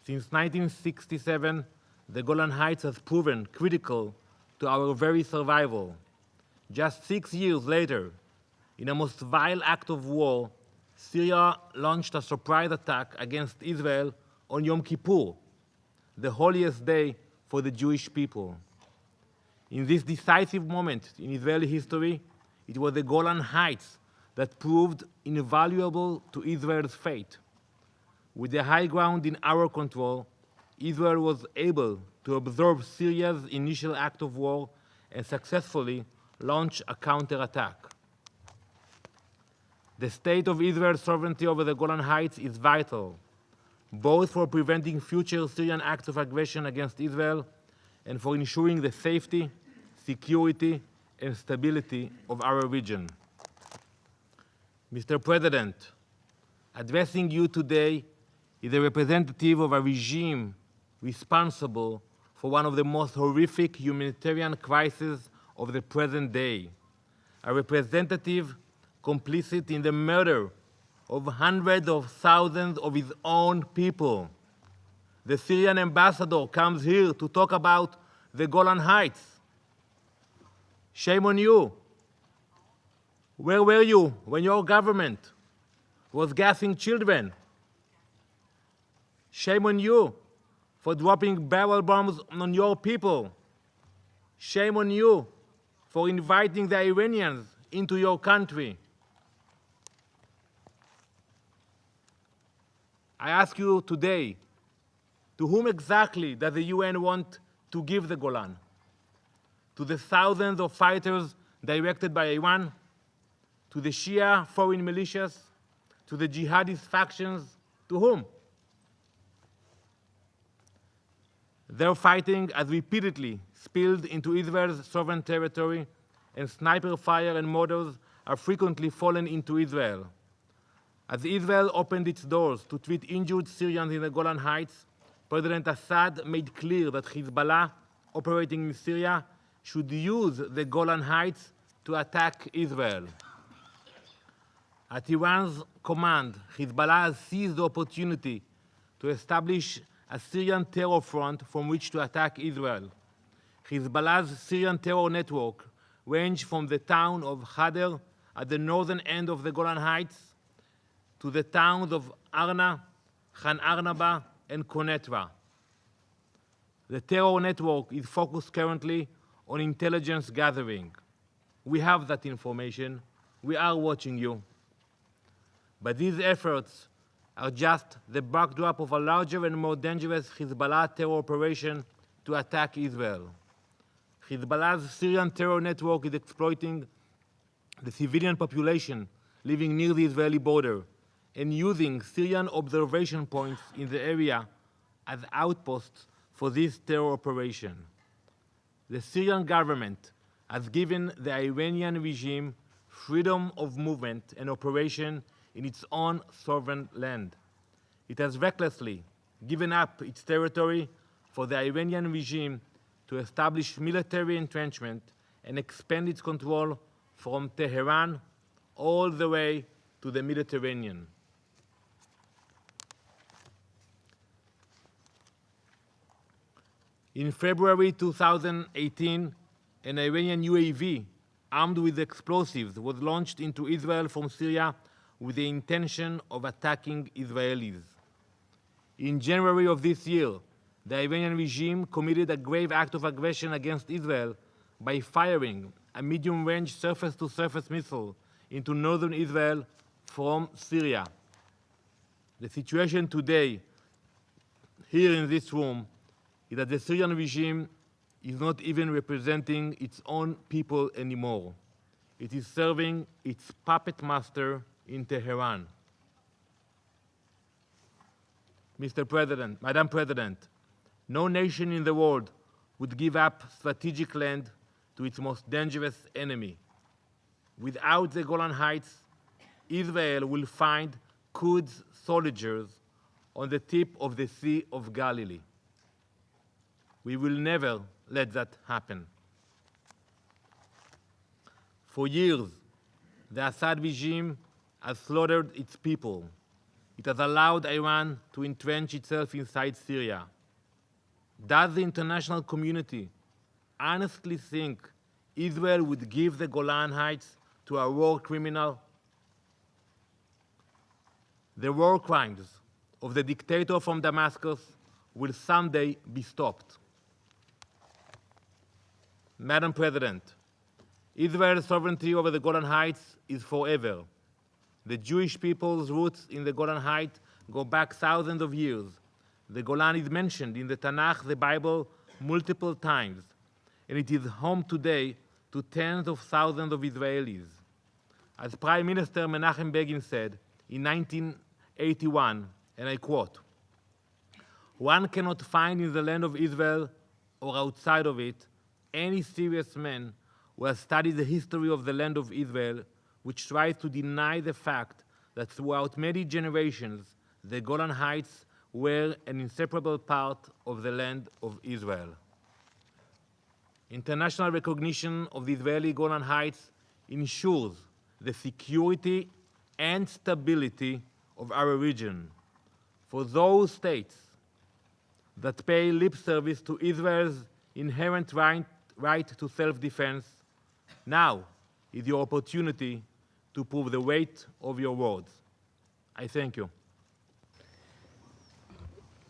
Since 1967, the Golan Heights has proven critical to our very survival. Just 6 years later, in a most vile act of war, Syria launched a surprise attack against Israel on Yom Kippur, the holiest day for the Jewish people. In this decisive moment in Israeli history, it was the Golan Heights that proved invaluable to Israel's fate. With the high ground in our control, Israel was able to absorb Syria's initial act of war and successfully launch a counterattack. The state of Israel's sovereignty over the Golan Heights is vital, both for preventing future Syrian acts of aggression against Israel and for ensuring the safety, security, and stability of our region. Mr. President, addressing you today is a representative of a regime responsible for one of the most horrific humanitarian crises of the present day, a representative complicit in the murder of hundreds of thousands of his own people. The Syrian ambassador comes here to talk about the Golan Heights. Shame on you. Where were you when your government was gassing children? Shame on you for dropping barrel bombs on your people. Shame on you for inviting the Iranians into your country. I ask you today, to whom exactly does the UN want to give the Golan? To the thousands of fighters directed by Iran? To the Shia foreign militias? To the jihadist factions? To whom? Their fighting has repeatedly spilled into Israel's sovereign territory, and sniper fire and mortars are frequently fallen into Israel. As Israel opened its doors to treat injured Syrians in the Golan Heights, President Assad made clear that Hezbollah, operating in Syria, should use the Golan Heights to attack Israel. At Iran's command, Hezbollah has seized the opportunity to establish a Syrian terror front from which to attack Israel. Hezbollah's Syrian terror network ranged from the town of Hadar at the northern end of the Golan Heights to the towns of Arna, Khan Arnaba, and Konetra. The terror network is focused currently on intelligence gathering. We have that information. We are watching you. But these efforts are just the backdrop of a larger and more dangerous Hezbollah terror operation to attack Israel. Hezbollah's Syrian terror network is exploiting the civilian population living near the Israeli border and using Syrian observation points in the area as outposts for this terror operation. The Syrian government has given the Iranian regime freedom of movement and operation in its own sovereign land. It has recklessly given up its territory for the Iranian regime to establish military entrenchment and expand its control from Tehran all the way to the Mediterranean. In February 2018, an Iranian UAV armed with explosives was launched into Israel from Syria with the intention of attacking Israelis. In January of this year, the Iranian regime committed a grave act of aggression against Israel by firing a medium-range surface-to-surface missile into northern Israel from Syria. The situation today, here in this room, is that the Syrian regime is not even representing its own people anymore. it is serving its puppet master in Tehran. Mr. President, Madam President, no nation in the world would give up strategic land to its most dangerous enemy. Without the Golan Heights, Israel will find Quds soldiers on the tip of the Sea of Galilee. We will never let that happen. For years, the Assad regime has slaughtered its people. It has allowed Iran to entrench itself inside Syria. Does the international community honestly think Israel would give the Golan Heights to a war criminal? The war crimes of the dictator from Damascus will someday be stopped. Madam President, Israel's sovereignty over the Golan Heights is forever. The Jewish people's roots in the Golan Heights go back thousands of years. The Golan is mentioned in the Tanakh, the Bible, multiple times, and it is home today to tens of thousands of Israelis. As Prime Minister Menachem Begin said in 1981, and I quote, "One cannot find in the land of Israel or outside of it any serious man who has studied the history of the land of Israel which tries to deny the fact that throughout many generations the Golan Heights were an inseparable part of the land of Israel." International recognition of the Israeli Golan Heights ensures the security and stability of our region. For those states that pay lip service to Israel's inherent right to self-defense, now is your opportunity to prove the weight of your words. I thank you.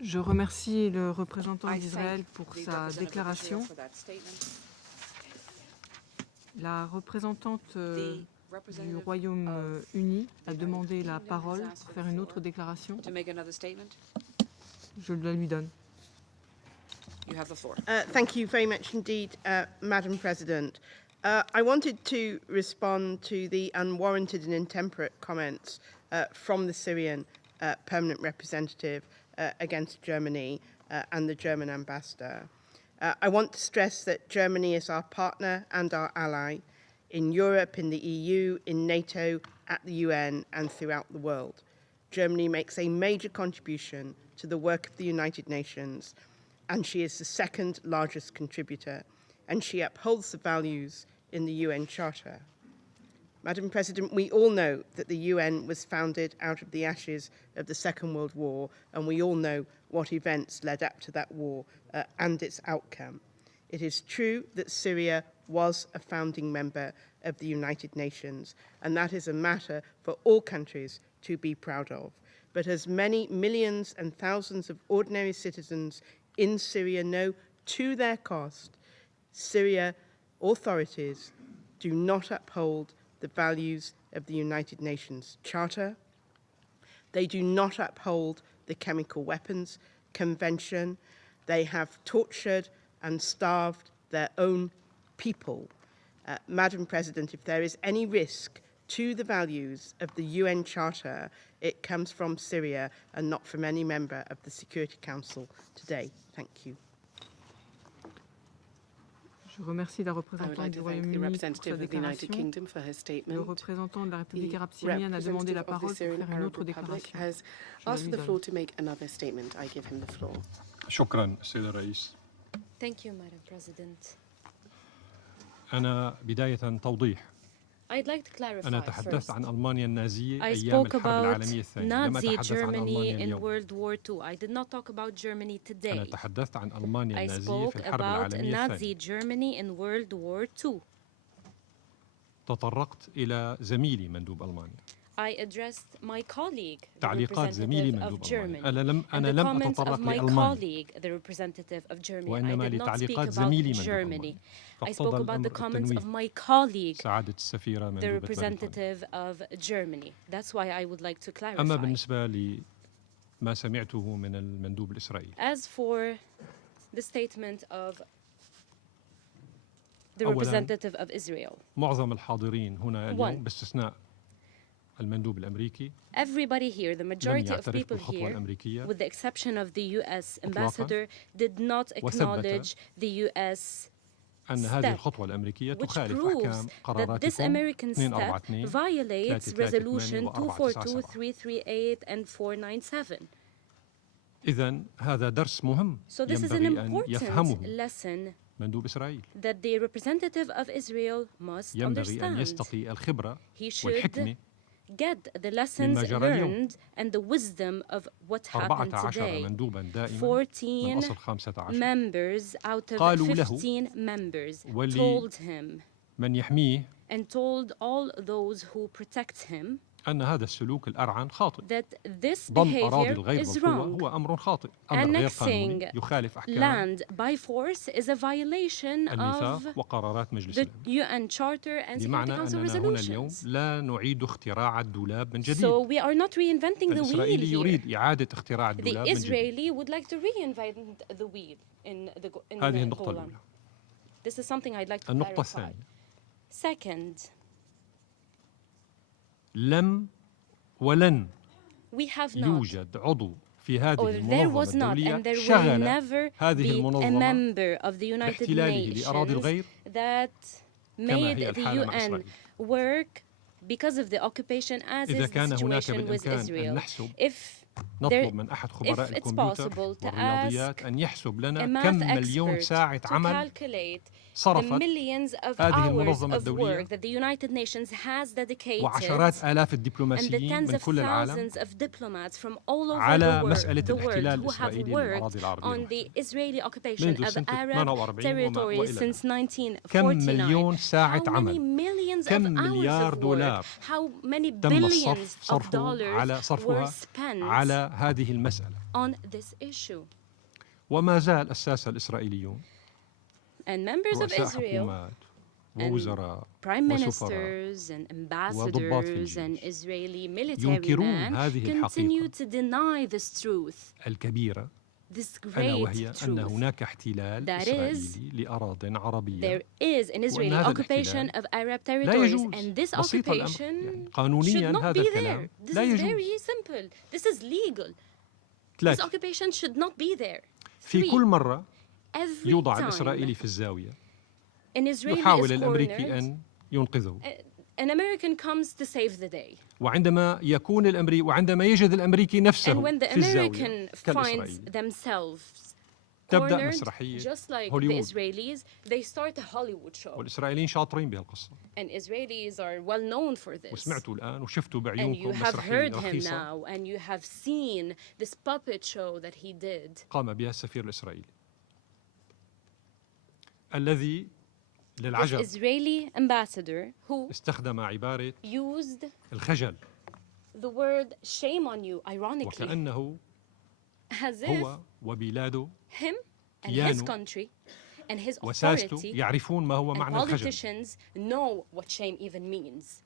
Je remercie le représentant d'Israël pour sa déclaration. La représentante du Royaume-Uni a demandé la parole pour faire une autre déclaration. Je la lui donne. Thank you very much indeed, Madam President. I wanted to respond to the unwarranted and intemperate comments from the Syrian permanent representative against Germany and the German ambassador. I want to stress that Germany is our partner and our ally in Europe, in the EU, in NATO, at the UN, and throughout the world. Germany makes a major contribution to the work of the United Nations, and she is the second largest contributor, and she upholds the values in the UN Charter. Madam President, we all know that the UN was founded out of the ashes of the Second World War, and we all know what events led up to that war and its outcome. It is true that Syria was a founding member of the United Nations, and that is a matter for all countries to be proud of. But as many millions and thousands of ordinary citizens in Syria know to their cost, Syria authorities do not uphold the values of the United Nations Charter. They do not uphold the Chemical Weapons Convention. They have tortured and starved their own people. Madam President, if there is any risk to the values of the UN Charter, it comes from Syria and not from any member of the Security Council today. Thank you. Je remercie la représentante du Royaume-Uni pour sa déclaration. Le représentant de la République arabe syrienne a demandé la parole pour faire une autre déclaration. شكرا السيد الرئيس. Thank you, Madam President. أنا بداية توضيح. I'd like to clarify أنا تحدثت عن ألمانيا النازية I أيام spoke الحرب about العالمية الثانية. لم Nazi أتحدث عن ألمانيا Germany in اليوم. World War II. I did not talk about Germany today. أنا تحدثت عن ألمانيا I النازية spoke في الحرب about العالمية Nazi الثانية. Germany in World War II. تطرقت إلى زميلي مندوب ألمانيا. I addressed my colleague, the تعليقات زميلي representative مندوب of Germany, ألمانيا. and the لم comments أتطرق of my لألمانيا. colleague, the representative of Germany. I وإنما did not speak لتعليقات about زميلي مندوب Germany. ألمانيا. I spoke فاقتضى about the الأمر comments of التنويه. my colleague, سعادة السفيرة the مندوبة بريطانيا. representative of Germany. That's why I would like to clarify. أما بالنسبة لما سمعته من المندوب الإسرائيلي. As for the statement of the representative of Israel. معظم الحاضرين هنا اليوم باستثناء المندوب الأمريكي Everybody here, the majority of people here, with the exception of the U.S. ambassador, did not acknowledge the U.S. أن هذه الخطوة الأمريكية تخالف أحكام قراراتكم 242 violates resolution 242, 338 and 497. إذن هذا درس مهم ينبغي أن يفهمه مندوب إسرائيل. That the representative of Israel must ينبغي أن يستقي الخبرة والحكمة get the lessons learned and the wisdom of what happened today. 14 members out of 15 members told him من يحميه and told all those who protect him أن هذا السلوك الأرعن خاطئ. that this ضم أراضي behavior الغير is بالقوة wrong. هو أمر خاطئ. أمر غير قانوني يخالف أحكام Land by force is a violation of الميثاق وقرارات مجلس the الأمن. UN Charter and Security بمعنى Council أننا هنا اليوم resolutions. لا نعيد اختراع الدولاب من جديد. So we are not reinventing the wheel الإسرائيلي here. يريد إعادة اختراع الدولاب The من جديد. Israeli would like to reinvent the wheel in هذه the النقطة Golan. الأولى. This is something I'd like to النقطة clarify. الثانية. Second, لم ولن we have not, يوجد عضو في هذه or there المنظمة was not, الدولية and there will شغل never هذه be a المنظمة member of the United باحتلاله لأراضي Nations الغير that كما made هي the الحالة مع UN إسرائيل. work because of the occupation as إذا is the كان هناك situation with بالإمكان أن Israel. نحسب If نطلب من أحد خبراء if it's الكمبيوتر possible to والرياضيات أن يحسب a لنا math كم مليون expert ساعة to عمل calculate the صرفت millions of هذه hours المنظمة of الدولية work that the United Nations has dedicated وعشرات آلاف and the الدبلوماسيين tens من of كل العالم thousands of diplomats from all over على the مسألة world الاحتلال who have الإسرائيلي worked للأراضي العربية on the Israeli occupation منذ of سنة Arab 48 territories وإلى since كم 1949. مليون ساعة How many عمل millions كم of hours مليار of دولار work, how many تم billions of dollars were صرفها spent على هذه المسألة on this issue. وما زال الساسة الإسرائيليون And members of رؤساء Israel حكومات ووزراء prime وسفراء ministers and وضباط في ambassadors and الجيش Israeli military ينكرون men هذه continue الحقيقة to deny this truth, الكبيرة this ألا great وهي أن truth. هناك احتلال That is, إسرائيلي لأراضٍ عربية There is an Israeli وأن هذا occupation الاحتلال of Arab لا territories, يجوز and this بسيط الأمر occupation يعني should قانونيا not هذا be الكلام there. This لا is يجوز very simple. This is legal. This ثلاثة occupation should not be there. في كل مرة Every يوضع time الإسرائيلي في الزاوية an Israeli يحاول is الأمريكي cornered, أن ينقذه an American comes to save the day. وعندما يجد الأمريكي And نفسه when the في الزاوية American finds كالإسرائيلي themselves تبدأ cornered, مسرحية just like the هوليوود Israelis, they start a Hollywood show. والإسرائيليين شاطرين بهالقصة And Israelis are well known for this. وسمعتوا الآن وشفتوا And you بعيونكم have مسرحية heard him رخيصة now, and you have seen this puppet show that he did. قام بها السفير الإسرائيلي الذي This للعجب Israeli ambassador who استخدم عبارة used الخجل the word shame on you, ironically, وكأنه as if هو وبلاده him and his كيانه country and his وساسته authority يعرفون ما هو and معنى الخجل politicians know what shame even means.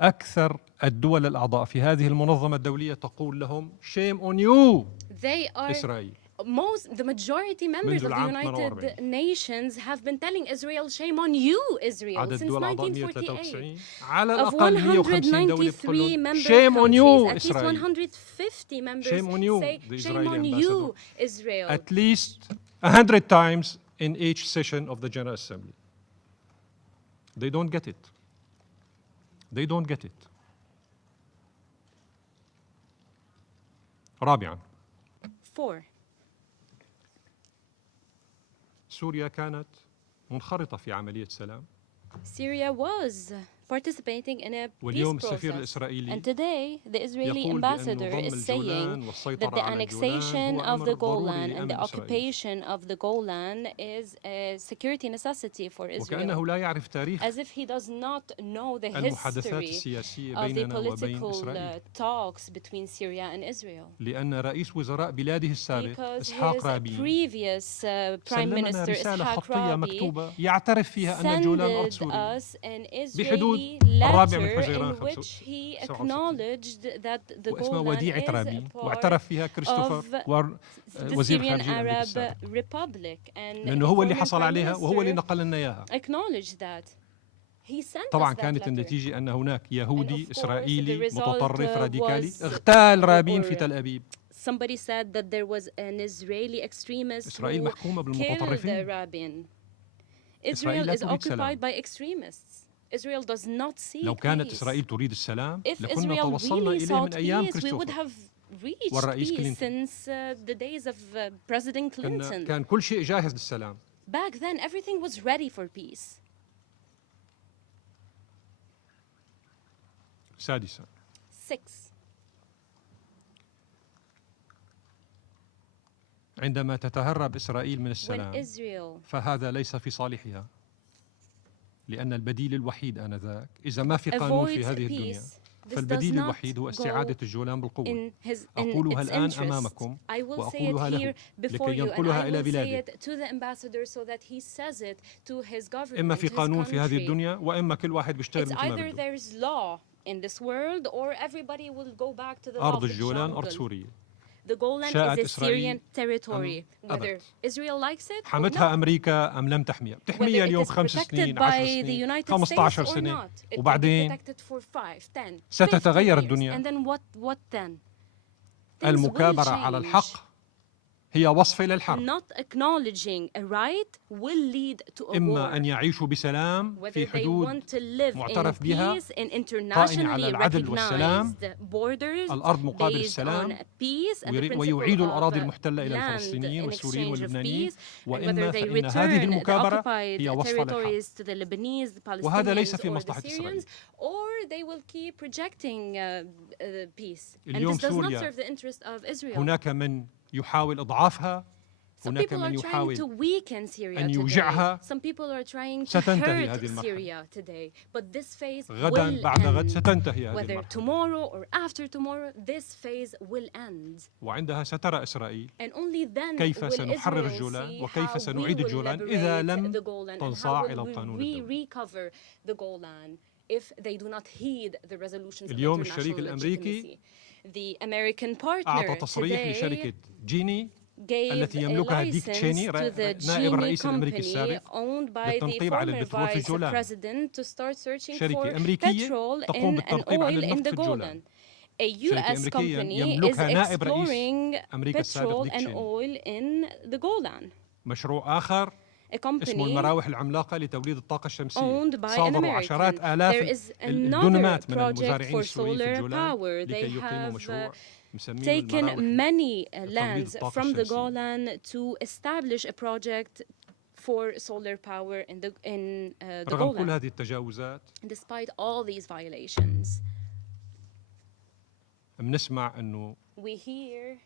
أكثر الدول الأعضاء في هذه المنظمة الدولية تقول لهم shame on you They are إسرائيل the majority members منذ of the العام United 48. Nations have been telling Israel, shame on you, Israel, عدد since الدول الأعضاء 1948. 193 على Of الأقل 150 دولة 193 بتقول member shame on you countries, at least إسرائيل 150 members Shame on you, say, the shame Israeli on you, Israel. at least 100 times in each session of the General Assembly. They don't get it. They don't get it. رابعا 4. سوريا كانت منخرطة في عملية سلام Syria was participating in a peace واليوم السفير process. الإسرائيلي And today, the Israeli يقول ambassador بأن is ضم saying الجولان that والسيطرة the على annexation الجولان هو of the أمر ضروري Golan and the لأمن إسرائيل occupation of the Golan is a security necessity for Israel. وكأنه لا يعرف تاريخ As if he does not know the المحادثات history السياسية of the بيننا وبين political إسرائيل talks between Syria and Israel. لأن رئيس وزراء بلاده السابق Because إسحاق his رابين previous prime سلمنا minister رسالة Ishaq خطية Rabi مكتوبة يعترف فيها أن الجولان أرض sent سوريا us an بحدود الحدود الرابع من حزيران in which he 67 acknowledged that the واسمها Golan وديعة is رابين part واعترف فيها كريستوفر the وزير Syrian خارجية الأمريكي Arab السابق Republic, and لأنه the هو اللي former حصل prime عليها وهو اللي minister نقل لنا إياها. acknowledged that. He sent طبعا us that كانت letter. النتيجة أن هناك يهودي And of course, إسرائيلي the result متطرف راديكالي was- اغتال رابين or- في تل أبيب. Somebody said that there was an Israeli extremist إسرائيل who محكومة killed بالمتطرفين. Rabin. إسرائيل Israel لا is تريد occupied سلام. by extremists. Israel does not seek لو كانت peace. إسرائيل تريد السلام If لكنا Israel توصلنا really إليه من sought أيام peace, we would كريستوفر have reached والرئيس peace كلينتون. since the days of President Clinton. كان كل شيء جاهز للسلام. Back then, everything was ready for peace. سادسا 6. عندما تتهرب إسرائيل من When السلام Israel فهذا ليس في صالحها لأن البديل الوحيد آنذاك إذا ما في قانون في avoids هذه الدنيا peace, this فالبديل does not الوحيد هو go استعادة الجولان بالقوة. in أقولها its الآن interest. أمامكم I will say it وأقولها له here before لكي you, and ينقلها I إلى will say بلاده. it to the ambassador so that he says it to his government, إما في his قانون في هذه country. الدنيا وإما كل واحد بيشتغل It's مثل ما either بده. there's law in this world or everybody will go back to the law أرض of the الجولان أرض jungle. سوريا. The Golan شاءت is a إسرائيل Syrian territory, أم whether أبت. Israel likes it or حمتها not. أمريكا أم لم تحميها؟ Whether بتحميها it اليوم is 5 protected سنين by 10 the سنين United 15 States or سنة not. It will be وبعدين protected for 5, 10, ستتغير 15 years. الدنيا. And then what then? Things will المكابرة على change. الحق هي وصفة للحرب. Not acknowledging a right will lead to a إما war. أن يعيشوا بسلام Whether في they حدود want to live in معترف بها peace in قائمة على internationally العدل والسلام recognized borders الأرض مقابل based السلام on peace and the principle ويعيدوا of الأراضي المحتلة إلى land الفلسطينيين in والسوريين exchange of واللبنانيين peace, and وإما whether they فإن هذه return the المكابرة occupied هي وصفة للحرب. territories to the Lebanese, the وهذا ليس Palestinians في or the مصلحة إسرائيل. Syrians, or they will keep projecting peace. And اليوم this does not سوريا serve the interest of Israel. هناك من يحاول إضعافها Some هناك people من are trying يحاول to weaken Syria أن today. يوجعها. Some people are trying to ستنتهي hurt هذه المرحلة. Syria today. But this phase غدا will بعد غد end. ستنتهي هذه Whether المرحلة. tomorrow or after tomorrow, this phase will end. وعندها سترى إسرائيل And only then كيف will سنحرر Israel الجولان see وكيف how we سنعيد will الجولان liberate إذا لم the Golan and تنصاع how إلى will القانون we الدولي. recover the Golan if they do not heed the resolutions of اليوم الشريك international الأمريكي legitimacy. The American partner أعطى تصريح today لشركة جيني gave التي a يملكها ديك license تشيني to the نائب Genie الرئيس الأمريكي company السابق owned by the للتنقيب على former البترول في vice الجولان. president to start searching for شركة أمريكية petrol تقوم and بالتنقيب على oil in النفط the في الجولان. Golan. A شركة U.S. أمريكية company is يملكها نائب رئيس exploring أمريكا السابق petrol ديك and تشيني. oil in the Golan. مشروع آخر A company اسمه المراوح العملاقة لتوليد الطاقة الشمسية owned by an صادروا American. عشرات There آلاف is another الدنمات من project المزارعين for السوريين في solar الجولان power. They لكي يقيموا have مشروع مسمينه taken المراوح many لتوليد lands الطاقة from the الشمسية. Golan to establish a project for solar power in the رغم كل Golan. هذه التجاوزات Despite all these violations, بنسمع أنه we hear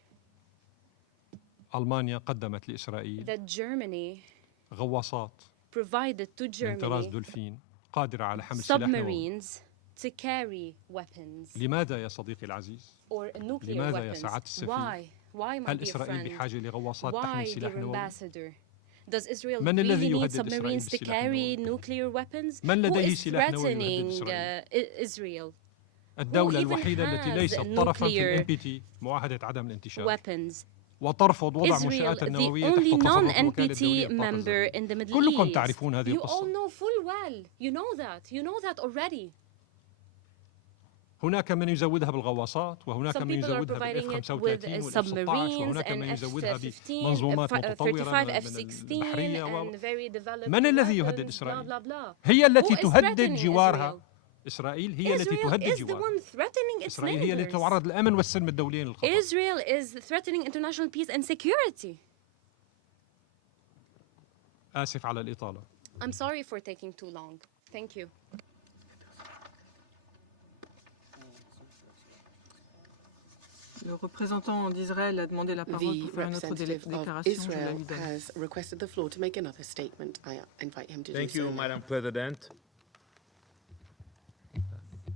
ألمانيا قدمت لإسرائيل that Germany غواصات provided to من طراز Germany دولفين قادرة على حمل سلاح نووي. submarines to carry weapons لماذا يا صديقي العزيز؟ or nuclear لماذا يا weapons. سعادة السفير؟ Why, my هل dear إسرائيل friend? بحاجة لغواصات Why, تحمل سلاح dear نووي؟ ambassador? Does Israel من really الذي need يهدد إسرائيل submarines to بالسلاح carry النووي؟ nuclear weapons? من Who لديه is سلاح نووي يهدد threatening إسرائيل؟ Israel? الدولة even الوحيدة التي has ليست طرفا في nuclear الNPT معاهدة عدم الانتشار weapons? وترفض وضع Israel, منشآت the النووية only تحت تصرف الوكالة non-NPT الدولية للطاقة member الذرية. in the Middle كلكم East. تعرفون هذه You all القصة. know full well. You know that already. هناك من يزودها بالغواصات وهناك Some من people are يزودها providing بالاف it 35 with والاف 16 submarines وهناك and من يزودها F-15, بمنظومات متطورة 35, من F-16 البحرية and very developed من الذي weapons, يهدد blah, إسرائيل؟ blah, blah. هي التي Who is تهدد threatening جوارها. Israel? إسرائيل هي التي Israel تهدد is the جوارها. one threatening its إسرائيل هي التي neighbors. تعرض الأمن والسلم الدوليين للخطر. Israel is threatening international peace and security. آسف على الإطالة. I'm sorry for taking too long. Thank you. Le représentant d'Israël a demandé la parole The pour faire une autre representative of déclaration. Je la Israel lui donne. has requested the floor to make another statement. I invite him to Thank do you, so. Madam President.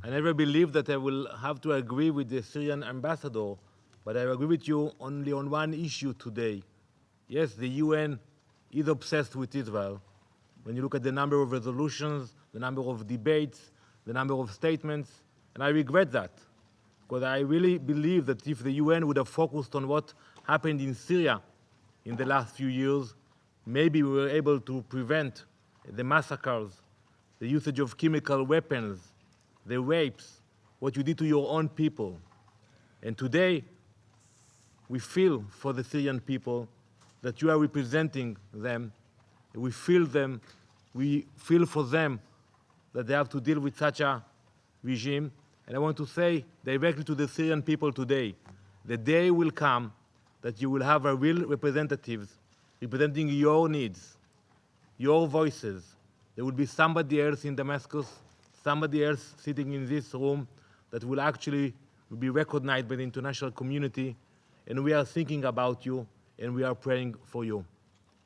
I never believed that I will have to agree with the Syrian ambassador, but I agree with you only on one issue today. Yes, the UN is obsessed with Israel. When you look at the number of resolutions, the number of debates, the number of statements, and I regret that, because I really believe that if the UN would have focused on what happened in Syria in the last few years, maybe we were able to prevent the massacres, the usage of chemical weapons, the rapes, what you did to your own people. And today, we feel for the Syrian people that you are representing them. We feel for them that they have to deal with such a regime. And I want to say directly to the Syrian people today, the day will come that you will have a real representatives representing your needs, your voices. There will be somebody else in Damascus, somebody else sitting in this room that will actually be recognized by the international community. And we are thinking about you, and we are praying for you.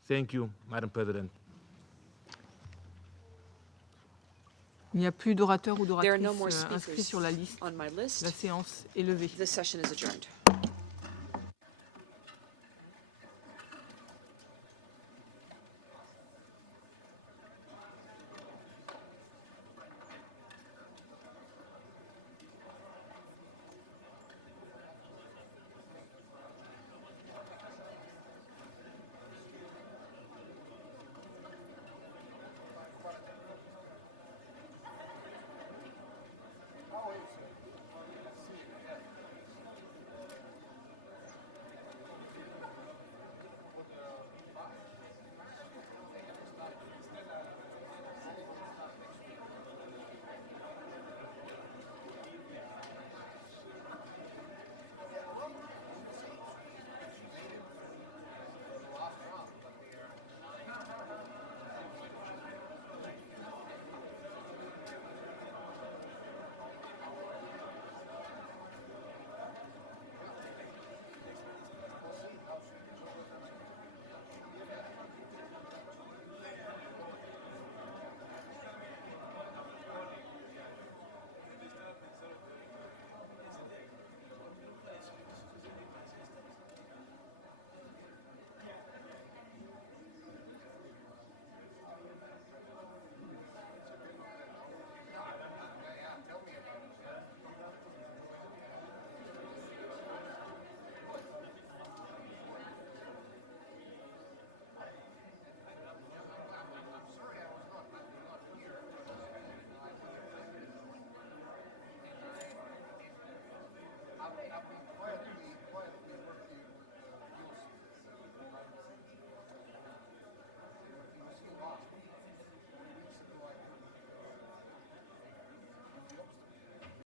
Thank you, Madam President. Il n'y a plus d'orateurs ou d'oratrices inscrits sur la liste. La séance est levée. The session is adjourned.